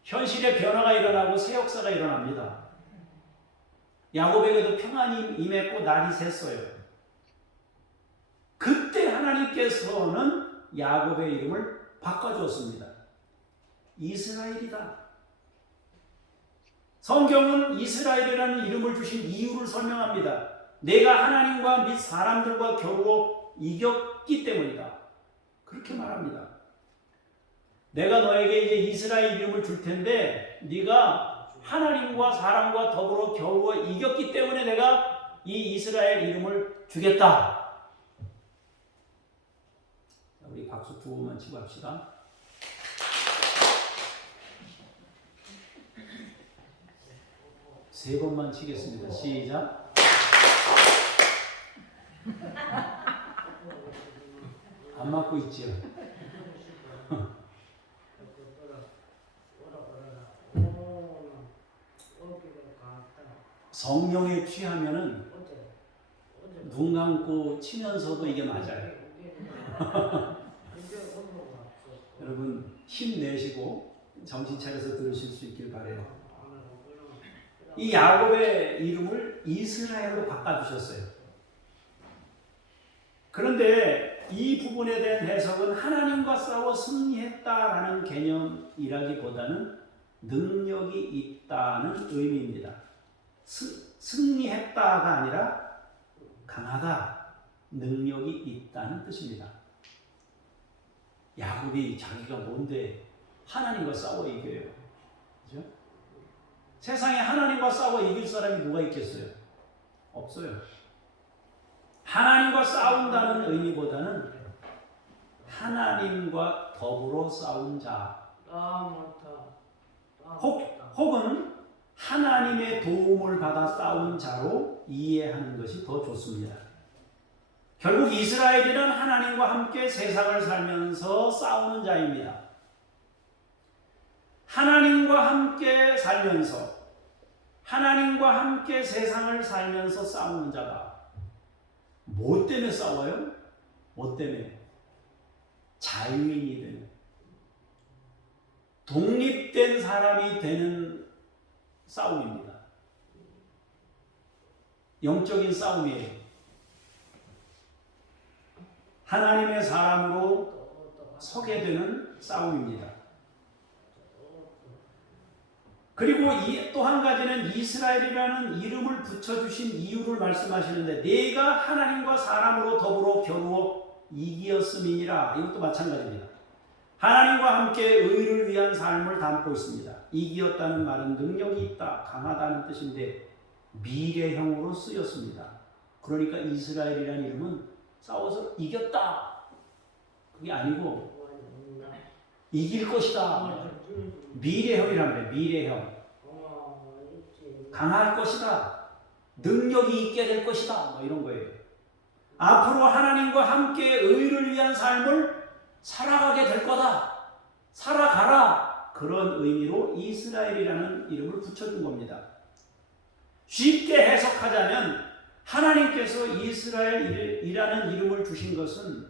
현실의 변화가 일어나고 새 역사가 일어납니다. 야곱에게도 평안이 임했고 날이 샜어요. 그때 하나님께서는 야곱의 이름을 바꿔주었습니다. 이스라엘이다. 성경은 이스라엘이라는 이름을 주신 이유를 설명합니다. 내가 하나님과 및 사람들과 겨루어 이겼기 때문이다. 그렇게 말합니다. 내가 너에게 이제 이스라엘 이름을 줄 텐데 네가 하나님과 사람과 더불어 겨루어 이겼기 때문에 내가 이 이스라엘 이름을 주겠다. 우리 박수 2번만 치고 합시다. 세 번만 치겠습니다. 시작. 안 맞고 있지요? 성령에 취하면은 눈 감고 치면서도 이게 맞아요. 여러분 힘내시고 정신 차려서 들으실 수 있길 바라요. 이 야곱의 이름을 이스라엘로 바꿔주셨어요. 그런데 이 부분에 대한 해석은 하나님과 싸워 승리했다라는 개념이라기보다는 능력이 있다는 의미입니다. 승리했다가 아니라 강하다, 능력이 있다는 뜻입니다. 야곱이 자기가 뭔데 하나님과 싸워 이겨요. 그죠? 세상에 하나님과 싸워 이길 사람이 누가 있겠어요? 없어요. 하나님과 싸운다는 의미보다는 하나님과 더불어 싸운 자, 혹은 하나님의 도움을 받아 싸운 자로 이해하는 것이 더 좋습니다. 결국 이스라엘이란 하나님과 함께 세상을 살면서 싸우는 자입니다. 하나님과 함께 살면서, 하나님과 함께 세상을 살면서 싸우는 자가 뭐 때문에 싸워요? 뭐 때문에? 자유인이 되는, 독립된 사람이 되는 싸움입니다. 영적인 싸움이에요. 하나님의 사람으로 서게 되는 싸움입니다. 그리고 또 한 가지는 이스라엘이라는 이름을 붙여주신 이유를 말씀하시는데, 내가 하나님과 사람으로 더불어 겨루어 이기었음이니라. 이것도 마찬가지입니다. 하나님과 함께 의를 위한 삶을 담고 있습니다. 이기었다는 말은 능력이 있다, 강하다는 뜻인데 미래형으로 쓰였습니다. 그러니까 이스라엘이라는 이름은 싸워서 이겼다, 그게 아니고 이길 것이다, 미래형이란 말이에요. 미래형. 강할 것이다, 능력이 있게 될 것이다, 뭐 이런 거예요. 앞으로 하나님과 함께 의를 위한 삶을 살아가게 될 거다, 살아가라, 그런 의미로 이스라엘이라는 이름을 붙여준 겁니다. 쉽게 해석하자면 하나님께서 이스라엘이라는 이름을 주신 것은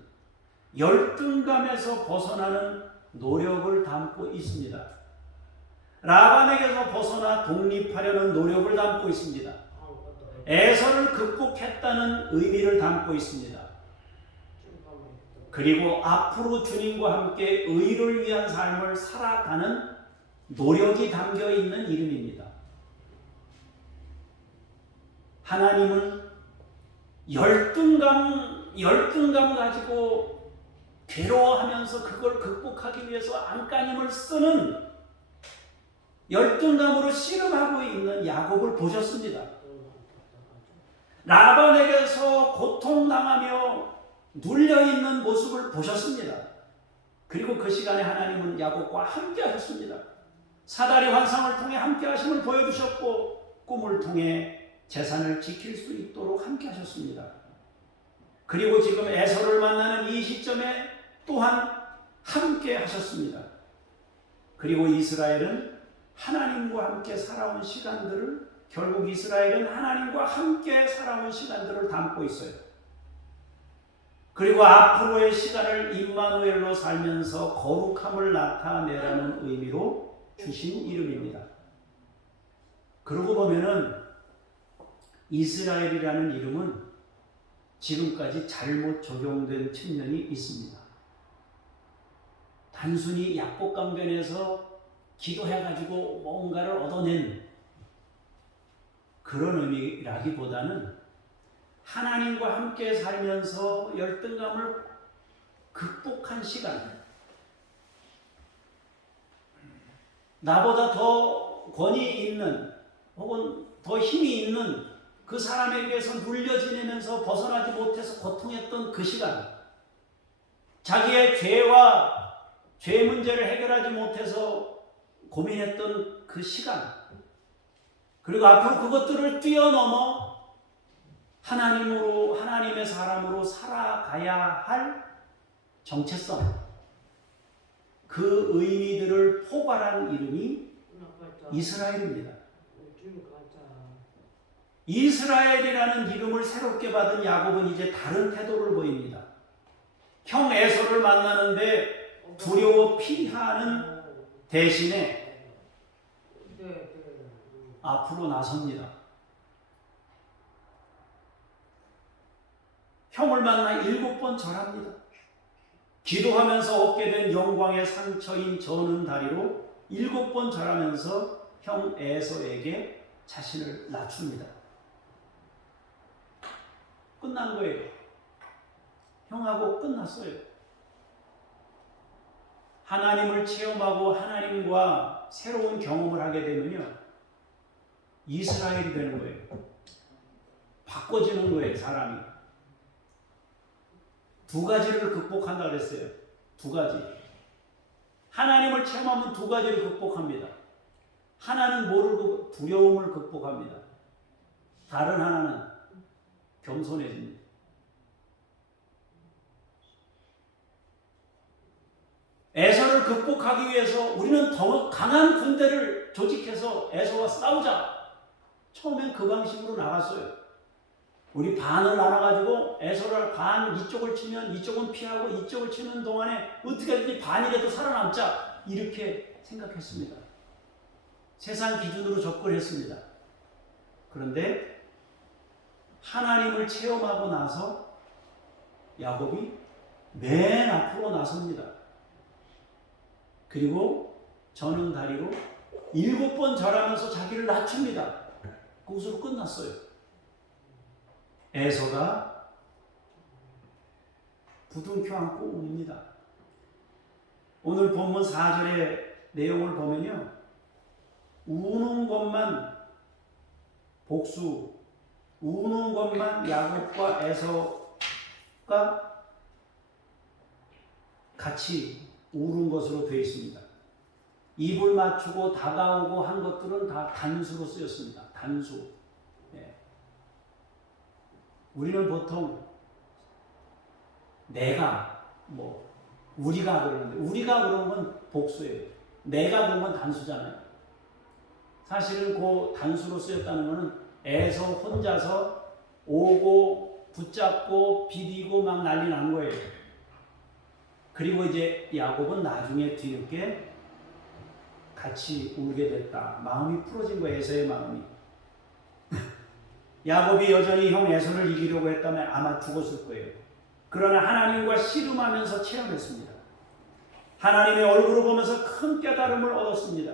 열등감에서 벗어나는 노력을 담고 있습니다. 라반에게서 벗어나 독립하려는 노력을 담고 있습니다. 에서를 극복했다는 의미를 담고 있습니다. 그리고 앞으로 주님과 함께 의를 위한 삶을 살아가는 노력이 담겨 있는 이름입니다. 하나님은 열등감 가지고 괴로워하면서 그걸 극복하기 위해서 안간힘을 쓰는, 열등감으로 씨름하고 있는 야곱을 보셨습니다. 라반에게서 고통당하며 눌려있는 모습을 보셨습니다. 그리고 그 시간에 하나님은 야곱과 함께 하셨습니다. 사다리 환상을 통해 함께 하심을 보여주셨고, 꿈을 통해 재산을 지킬 수 있도록 함께 하셨습니다. 그리고 지금 에서를 만나는 이 시점에 또한 함께 하셨습니다. 그리고 이스라엘은 하나님과 함께 살아온 시간들을, 결국 이스라엘은 하나님과 함께 살아온 시간들을 담고 있어요. 그리고 앞으로의 시간을 임마누엘로 살면서 거룩함을 나타내라는 의미로 주신 이름입니다. 그러고 보면은 이스라엘이라는 이름은 지금까지 잘못 적용된 측면이 있습니다. 단순히 약복강변에서 기도해가지고 뭔가를 얻어낸 그런 의미라기보다는 하나님과 함께 살면서 열등감을 극복한 시간, 나보다 더 권위 있는 혹은 더 힘이 있는 그 사람에게서 눌려 지내면서 벗어나지 못해서 고통했던 그 시간, 자기의 죄와 죄 문제를 해결하지 못해서 고민했던 그 시간, 그리고 앞으로 그것들을 뛰어넘어 하나님으로, 하나님의 사람으로 살아가야 할 정체성, 그 의미들을 포괄한 이름이 이스라엘입니다. 이스라엘이라는 이름을 새롭게 받은 야곱은 이제 다른 태도를 보입니다. 형 에서를 만나는데 두려워 피하는 대신에 앞으로 나섭니다. 형을 만나 7번 절합니다. 기도하면서 얻게 된 영광의 상처인 저는 다리로 7번 절하면서 형 에서에게 자신을 낮춥니다. 끝난 거예요. 형하고 끝났어요. 하나님을 체험하고 하나님과 새로운 경험을 하게 되면요, 이스라엘이 되는 거예요. 바꿔지는 거예요, 사람이. 두 가지를 극복한다 그랬어요. 두 가지. 하나님을 체험하면 두 가지를 극복합니다. 하나는 뭐를 두려움을 극복합니다. 다른 하나는 겸손해집니다. 에서를 극복하기 위해서 우리는 더 강한 군대를 조직해서 에서와 싸우자. 처음엔 그 방식으로 나갔어요. 우리 반을 나눠가지고 에서를 반 이쪽을 치면 이쪽은 피하고 이쪽을 치는 동안에 어떻게든지 반이라도 살아남자. 이렇게 생각했습니다. 세상 기준으로 접근했습니다. 그런데 하나님을 체험하고 나서 야곱이 맨 앞으로 나섭니다. 그리고 저는 다리로 7번 절하면서 자기를 낮춥니다. 그것으로 끝났어요. 에서가 부둥켜 안고 웁니다. 오늘 본문 4절의 내용을 보면요, 우는 것만 복수, 우는 것만 야곱과 에서가 같이 우는 것으로 되어 있습니다. 입을 맞추고 다가오고 한 것들은 다 단수로 쓰였습니다. 단수. 예. 우리는 보통 내가, 우리가 그러는데, 우리가 그러는 건 복수예요. 내가 그런 건 단수잖아요. 사실은 그 단수로 쓰였다는 것은 에서 혼자서 오고 붙잡고 비비고 막 난리 난 거예요. 그리고 이제 야곱은 나중에 뒤늦게 같이 울게 됐다. 마음이 풀어진 거예요. 에서의 마음이. 야곱이 여전히 형 에서를 이기려고 했다면 아마 죽었을 거예요. 그러나 하나님과 씨름하면서 체험했습니다. 하나님의 얼굴을 보면서 큰 깨달음을 얻었습니다.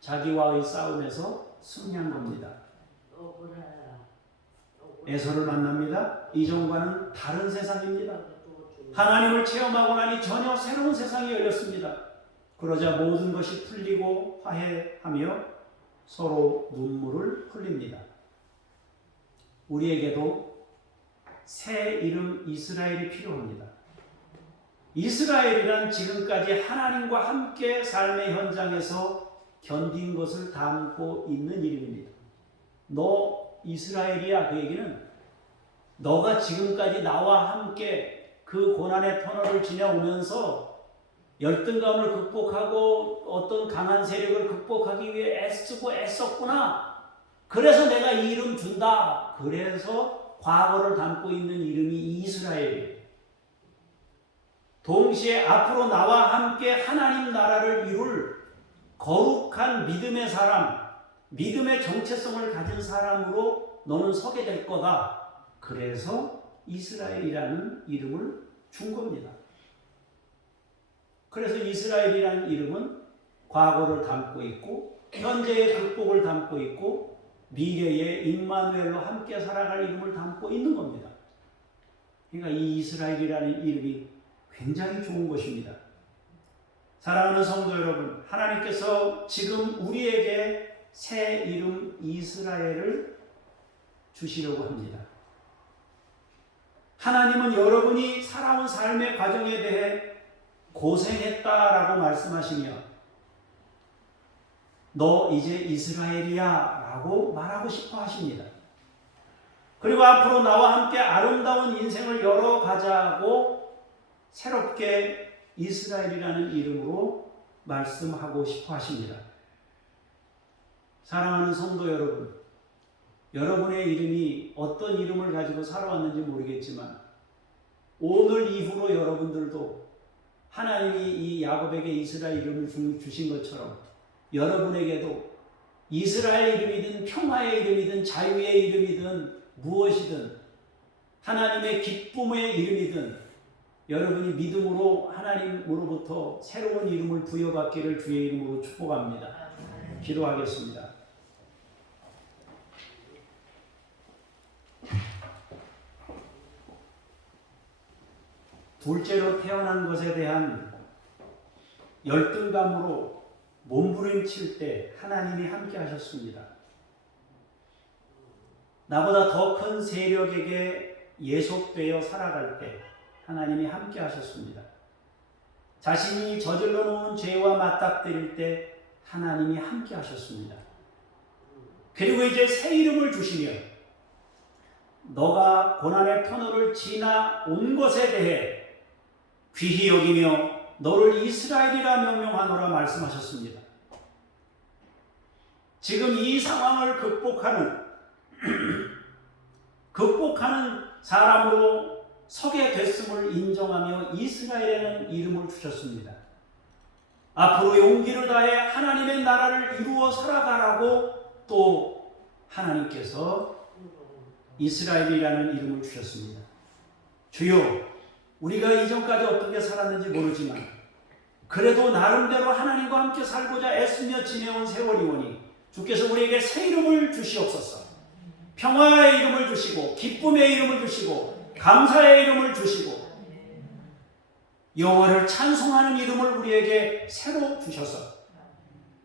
자기와의 싸움에서 승리한 겁니다. 에서를 만납니다. 이전과는 다른 세상입니다. 하나님을 체험하고 나니 전혀 새로운 세상이 열렸습니다. 그러자 모든 것이 풀리고 화해하며 서로 눈물을 흘립니다. 우리에게도 새 이름 이스라엘이 필요합니다. 이스라엘이란 지금까지 하나님과 함께 삶의 현장에서 견딘 것을 담고 있는 이름입니다. 너 이스라엘이야. 그 얘기는 너가 지금까지 나와 함께 그 고난의 터널을 지나오면서 열등감을 극복하고 어떤 강한 세력을 극복하기 위해 애쓰고 애썼구나. 그래서 내가 이 이름 준다. 그래서 과거를 담고 있는 이름이 이스라엘이에요. 동시에 앞으로 나와 함께 하나님 나라를 이룰 거룩한 믿음의 사람, 믿음의 정체성을 가진 사람으로 너는 서게 될 거다. 그래서 이스라엘이라는 이름을 준 겁니다. 그래서 이스라엘이라는 이름은 과거를 담고 있고 현재의 극복을 담고 있고 미래의 임마누엘로 함께 살아갈 이름을 담고 있는 겁니다. 그러니까 이 이스라엘이라는 이름이 굉장히 좋은 것입니다. 사랑하는 성도 여러분, 하나님께서 지금 우리에게 새 이름 이스라엘을 주시려고 합니다. 하나님은 여러분이 살아온 삶의 과정에 대해 고생했다라고 말씀하시며 너 이제 이스라엘이야 라고 말하고 싶어 하십니다. 그리고 앞으로 나와 함께 아름다운 인생을 열어가자고 새롭게 이스라엘이라는 이름으로 말씀하고 싶어 하십니다. 사랑하는 성도 여러분, 여러분의 이름이 어떤 이름을 가지고 살아왔는지 모르겠지만 오늘 이후로 여러분들도 하나님이 이 야곱에게 이스라엘 이름을 주신 것처럼 여러분에게도 이스라엘 이름이든 평화의 이름이든 자유의 이름이든 무엇이든 하나님의 기쁨의 이름이든 여러분이 믿음으로 하나님으로부터 새로운 이름을 부여받기를 주의 이름으로 축복합니다. 기도하겠습니다. 둘째로 태어난 것에 대한 열등감으로 몸부림칠 때 하나님이 함께 하셨습니다. 나보다 더 큰 세력에게 예속되어 살아갈 때 하나님이 함께 하셨습니다. 자신이 저질러 놓은 죄와 맞닥뜨릴 때 하나님이 함께 하셨습니다. 그리고 이제 새 이름을 주시며 너가 고난의 터널을 지나 온 것에 대해 귀히 여기며 너를 이스라엘이라 명명하노라 말씀하셨습니다. 지금 이 상황을 극복하는 사람으로 서게 됐음을 인정하며 이스라엘이라는 이름을 주셨습니다. 앞으로 용기를 다해 하나님의 나라를 이루어 살아가라고 또 하나님께서 이스라엘이라는 이름을 주셨습니다. 주여, 우리가 이전까지 어떻게 살았는지 모르지만 그래도 나름대로 하나님과 함께 살고자 애쓰며 지내온 세월이오니 주께서 우리에게 새 이름을 주시옵소서. 평화의 이름을 주시고 기쁨의 이름을 주시고 감사의 이름을 주시고 여호와를 찬송하는 이름을 우리에게 새로 주셔서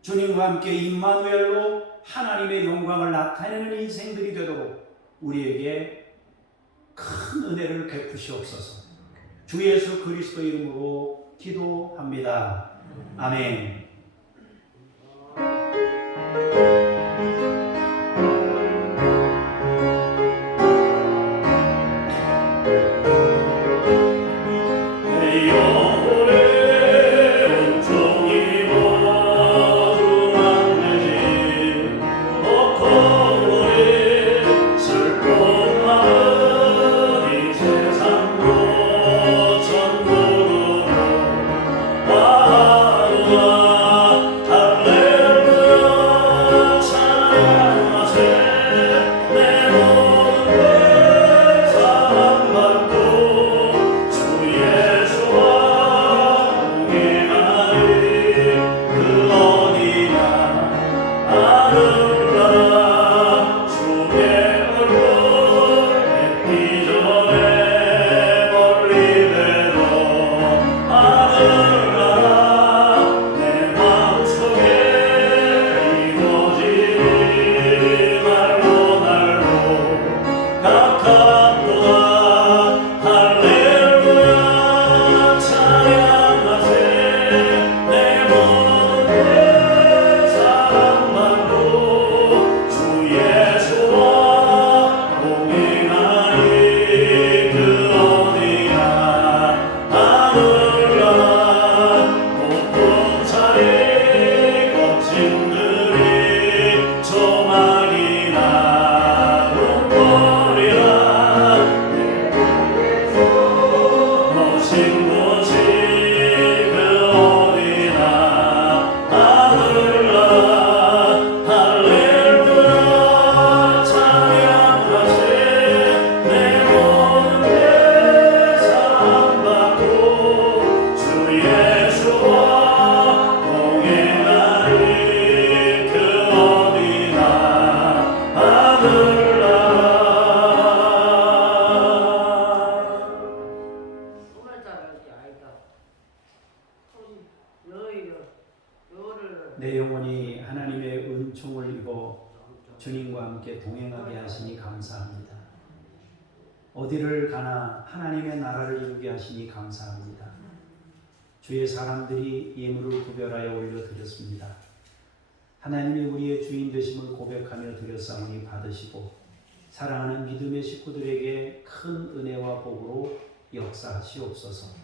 주님과 함께 임마누엘로 하나님의 영광을 나타내는 인생들이 되도록 우리에게 큰 은혜를 베푸시옵소서. 주 예수 그리스도 이름으로 기도합니다. 아멘. 내 영혼이 하나님의 은총을 입어 주님과 함께 동행하게 하시니 감사합니다. 어디를 가나 하나님의 나라를 이루게 하시니 감사합니다. 주의 사람들이 예물을 구별하여 올려드렸습니다. 하나님이 우리의 주인 되심을 고백하며 드렸사오니 받으시고 사랑하는 믿음의 식구들에게 큰 은혜와 복으로 역사하시옵소서.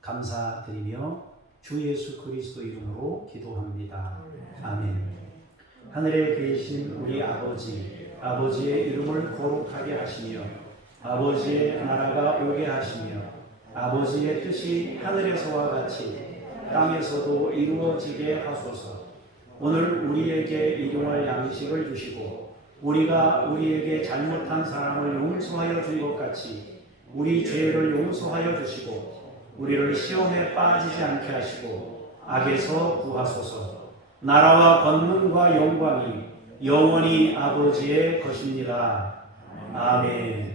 감사드리며 주 예수 그리스도 이름으로 기도합니다. 아멘. 하늘에 계신 우리 아버지의 이름을 거룩하게 하시며 아버지의 나라가 오게 하시며 아버지의 뜻이 하늘에서와 같이 땅에서도 이루어지게 하소서. 오늘 우리에게 일용할 양식을 주시고 우리가 우리에게 잘못한 사람을 용서하여 준 것 같이 우리 죄를 용서하여 주시고 우리를 시험에 빠지지 않게 하시고 악에서 구하소서. 나라와 권능과 영광이 영원히 아버지의 것입니다. 아멘.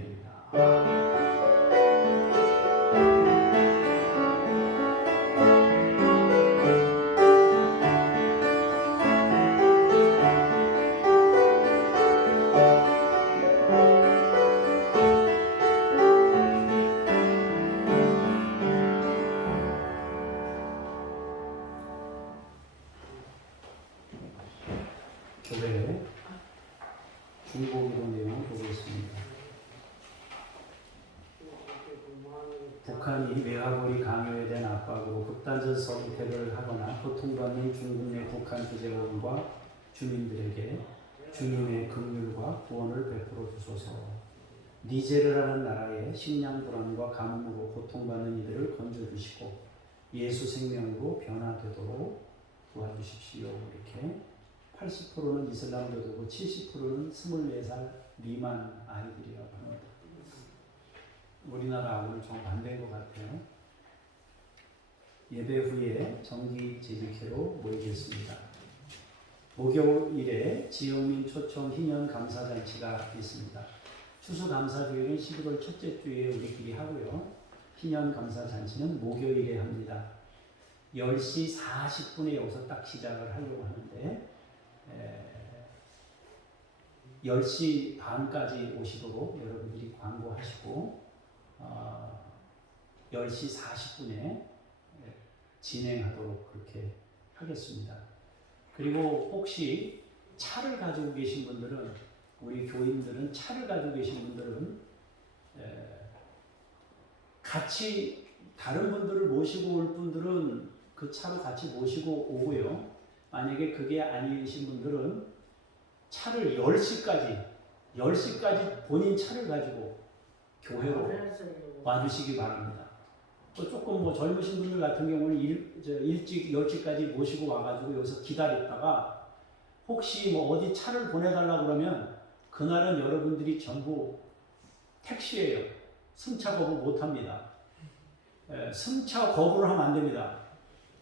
교회 중보기도 내용을 보겠습니다. 북한이 외화벌이 강요에 대한 압박으로 극단적 선택을 하거나 고통받는 중국 내 북한 주재원과 주민들에게 주님의 긍휼과 구원을 베풀어 주소서. 니제르라는 나라의 식량 불안과 가뭄으로 고통받는 이들을 건져주시고 예수 생명으로 변화되도록 도와주십시오. 이렇게 80%는 이슬람교도고 70%는 24살 미만 아이들이라고 합니다. 우리나라하고는 좀 반대인 것 같아요. 예배 후에 정기 제비회로 모이겠습니다. 목요일에 지역민 초청 희년 감사잔치가 있습니다. 추수감사주일은 11월 첫째 주에 우리끼리 하고요. 희년 감사잔치는 목요일에 합니다. 10시 40분에 여기서 딱 시작을 하려고 하는데 10시 반까지 오시도록 여러분들이 광고하시고 10시 40분에 진행하도록 그렇게 하겠습니다. 그리고 혹시 차를 가지고 계신 분들은, 우리 교인들은 차를 가지고 계신 분들은 같이 다른 분들을 모시고 올 분들은 그 차로 같이 모시고 오고요. 만약에 그게 아니신 분들은 차를 10시까지 본인 차를 가지고 교회로 와주시기 바랍니다. 또 조금 뭐 젊으신 분들 같은 경우는 일찍 10시까지 모시고 와가지고 여기서 기다렸다가 혹시 뭐 어디 차를 보내달라고 그러면 그날은 여러분들이 전부 택시예요. 승차 거부 못합니다. 승차 거부를 하면 안 됩니다.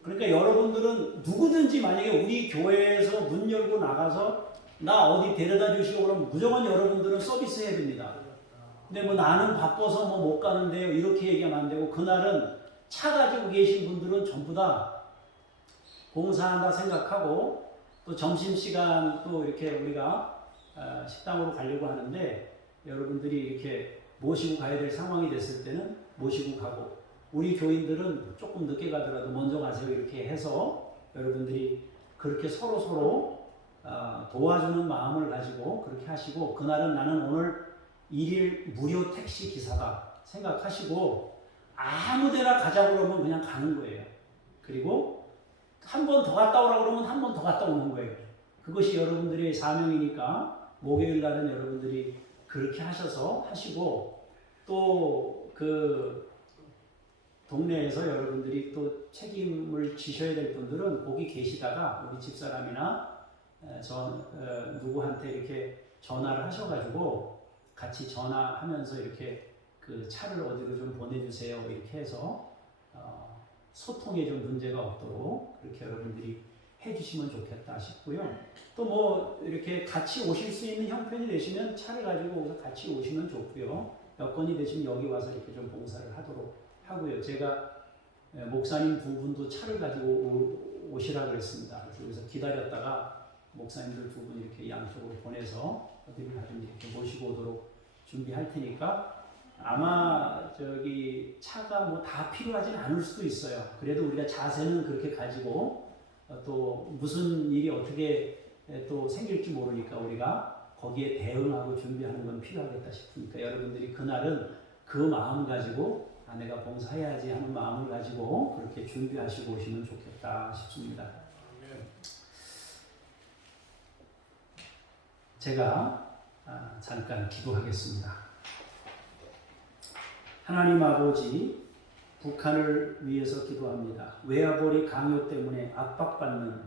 그러니까 여러분들은 누구든지 만약에 우리 교회에서 문 열고 나가서 나 어디 데려다 주시고 그러면 무조건 여러분들은 서비스 해야 됩니다. 근데 뭐 나는 바빠서 뭐 못 가는데요, 이렇게 얘기하면 안 되고, 그날은 차 가지고 계신 분들은 전부 다 봉사한다 생각하고, 또 점심시간 또 이렇게 우리가 식당으로 가려고 하는데 여러분들이 이렇게 모시고 가야 될 상황이 됐을 때는 모시고 가고, 우리 교인들은 조금 늦게 가더라도 먼저 가세요 이렇게 해서 여러분들이 그렇게 서로 도와주는 마음을 가지고 그렇게 하시고, 그날은 나는 오늘 일일 무료 택시 기사다 생각하시고 아무 데나 가자고 그러면 그냥 가는 거예요. 그리고 한 번 더 갔다 오라고 그러면 한 번 더 갔다 오는 거예요. 그것이 여러분들의 사명이니까 목요일 날은 여러분들이 그렇게 하시고, 또 그 동네에서 여러분들이 또 책임을 지셔야 될 분들은 거기 계시다가 우리 집사람이나 누구한테 이렇게 전화를 하셔가지고 같이 전화하면서 이렇게 그 차를 어디로 좀 보내주세요 이렇게 해서 소통에 좀 문제가 없도록 그렇게 여러분들이 해주시면 좋겠다 싶고요. 또 뭐 이렇게 같이 오실 수 있는 형편이 되시면 차를 가지고 오서 같이 오시면 좋고요. 여건이 되시면 여기 와서 이렇게 좀 봉사를 하도록 하고요. 제가 목사님 두 분도 차를 가지고 오시라고 했습니다. 그래서 여기서 기다렸다가 목사님들 두 분 이렇게 양쪽으로 보내서 어디를 가든지 이렇게 모시고 오도록 준비할 테니까 아마 차가 뭐 다 필요하진 않을 수도 있어요. 그래도 우리가 자세는 그렇게 가지고 또 무슨 일이 어떻게 또 생길지 모르니까 우리가 거기에 대응하고 준비하는 건 필요하겠다 싶으니까 여러분들이 그날은 그 마음 가지고 내가 봉사해야지 하는 마음을 가지고 그렇게 준비하시고 오시면 좋겠다 싶습니다. 제가 잠깐 기도하겠습니다. 하나님 아버지, 북한을 위해서 기도합니다. 외화벌이 강요 때문에 압박받는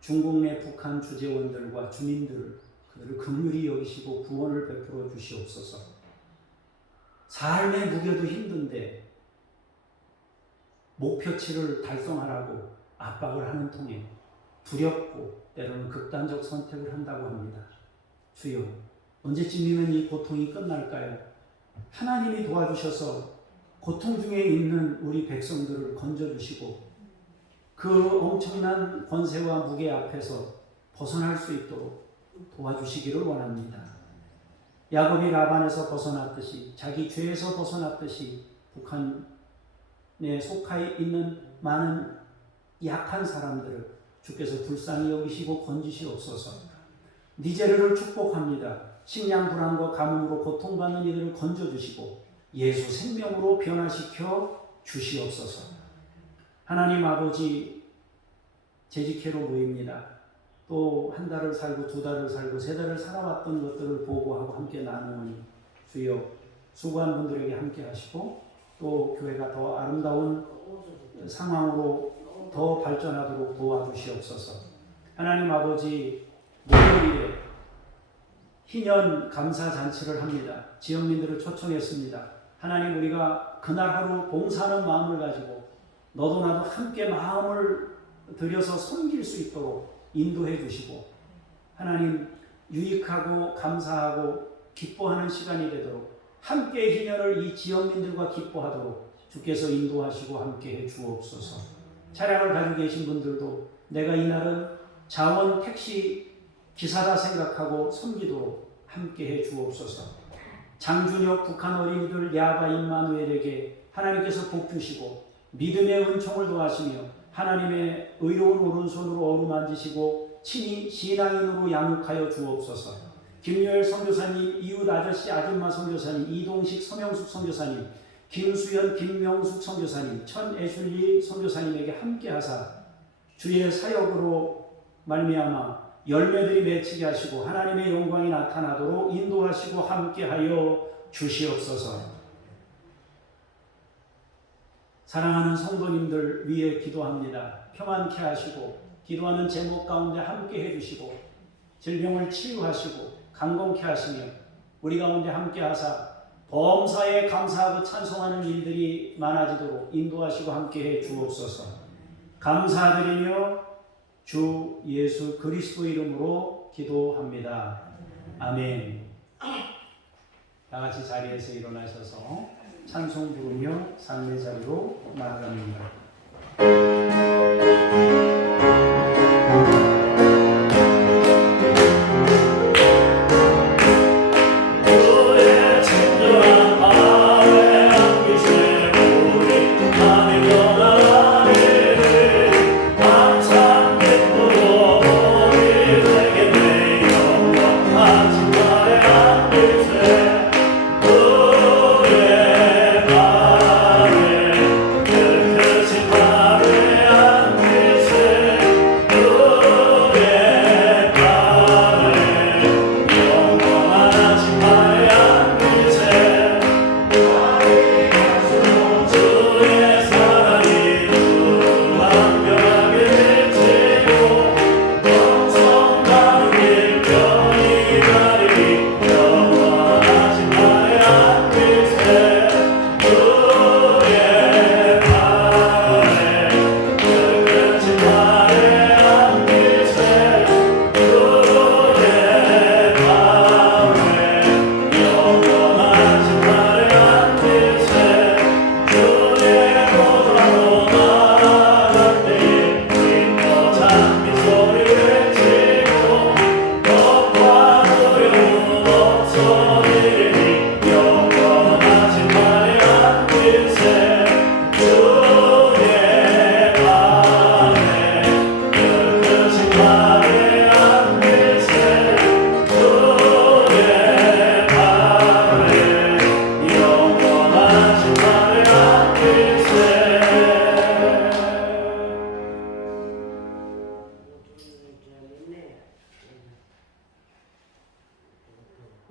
중국 내 북한 주재원들과 주민들을 그들을 긍휼히 여기시고 구원을 베풀어 주시옵소서. 삶의 무게도 힘든데 목표치를 달성하라고 압박을 하는 통에 두렵고 때로는 극단적 선택을 한다고 합니다. 주여, 언제쯤이면 이 고통이 끝날까요? 하나님이 도와주셔서 고통 중에 있는 우리 백성들을 건져주시고 그 엄청난 권세와 무게 앞에서 벗어날 수 있도록 도와주시기를 원합니다. 야곱이 라반에서 벗어났듯이, 자기 죄에서 벗어났듯이 북한에 속해 있는 많은 약한 사람들을 주께서 불쌍히 여기시고 건지시옵소서. 니제르를 축복합니다. 식량 불안과 가뭄으로 고통받는 이들을 건져주시고 예수 생명으로 변화시켜 주시옵소서. 하나님 아버지, 재직회로 모입니다. 또 한 달을 살고 두 달을 살고 세 달을 살아왔던 것들을 보고하고 함께 나누니 주여 수고한 분들에게 함께 하시고 또 교회가 더 아름다운 상황으로 더 발전하도록 도와주시옵소서. 하나님 아버지, 목요일에 희년 감사잔치를 합니다. 지역민들을 초청했습니다. 하나님, 우리가 그날 하루 봉사하는 마음을 가지고 너도 나도 함께 마음을 들여서 섬길 수 있도록 인도해 주시고 하나님, 유익하고 감사하고 기뻐하는 시간이 되도록 함께 희년을 이 지역민들과 기뻐하도록 주께서 인도하시고 함께 해 주옵소서. 차량을 가지고 계신 분들도 내가 이날은 자원 택시 기사다 생각하고 섬기도록 함께 해 주옵소서. 장준혁 북한 어린이들 야바 임마누엘에게 하나님께서 복 주시고 믿음의 은총을 더하시며 하나님의 의로운 오른손으로 어루만지시고 친히 신앙인으로 양육하여 주옵소서. 김요엘 선교사님, 이웃 아저씨 아줌마 선교사님, 이동식 서명숙 선교사님, 김수현 김명숙 선교사님, 천애슐리 선교사님에게 함께하사 주의 사역으로 말미암아 열매들이 맺히게 하시고 하나님의 영광이 나타나도록 인도하시고 함께하여 주시옵소서. 사랑하는 성도님들 위해 기도합니다. 평안케 하시고 기도하는 제목 가운데 함께 해주시고 질병을 치유하시고 강건케 하시며 우리 가운데 함께 하사 범사에 감사하고 찬송하는 일들이 많아지도록 인도하시고 함께 해 주옵소서. 감사드리며 주 예수 그리스도 이름으로 기도합니다. 아멘. 다 같이 자리에서 일어나셔서 찬송 부르며 삶의 자리로 나아갑니다.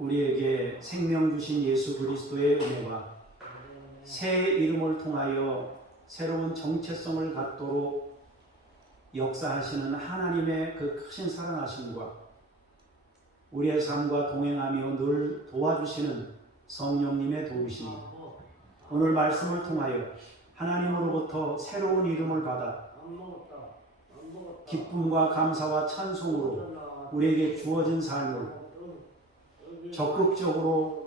우리에게 생명 주신 예수 그리스도의 은혜와 새 이름을 통하여 새로운 정체성을 갖도록 역사하시는 하나님의 그 크신 사랑하심과 우리의 삶과 동행하며 늘 도와주시는 성령님의 도우심이 오늘 말씀을 통하여 하나님으로부터 새로운 이름을 받아 기쁨과 감사와 찬송으로 우리에게 주어진 삶을 적극적으로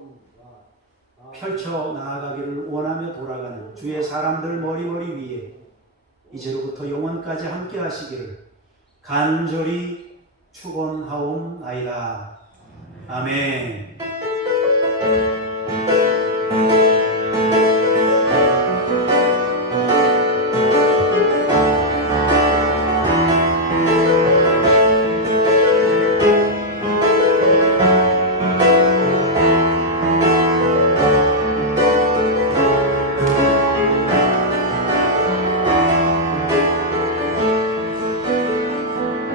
펼쳐 나아가기를 원하며 돌아가는 주의 사람들 머리머리 위에 이제로부터 영원까지 함께 하시기를 간절히 축원하옵나이다. 아멘.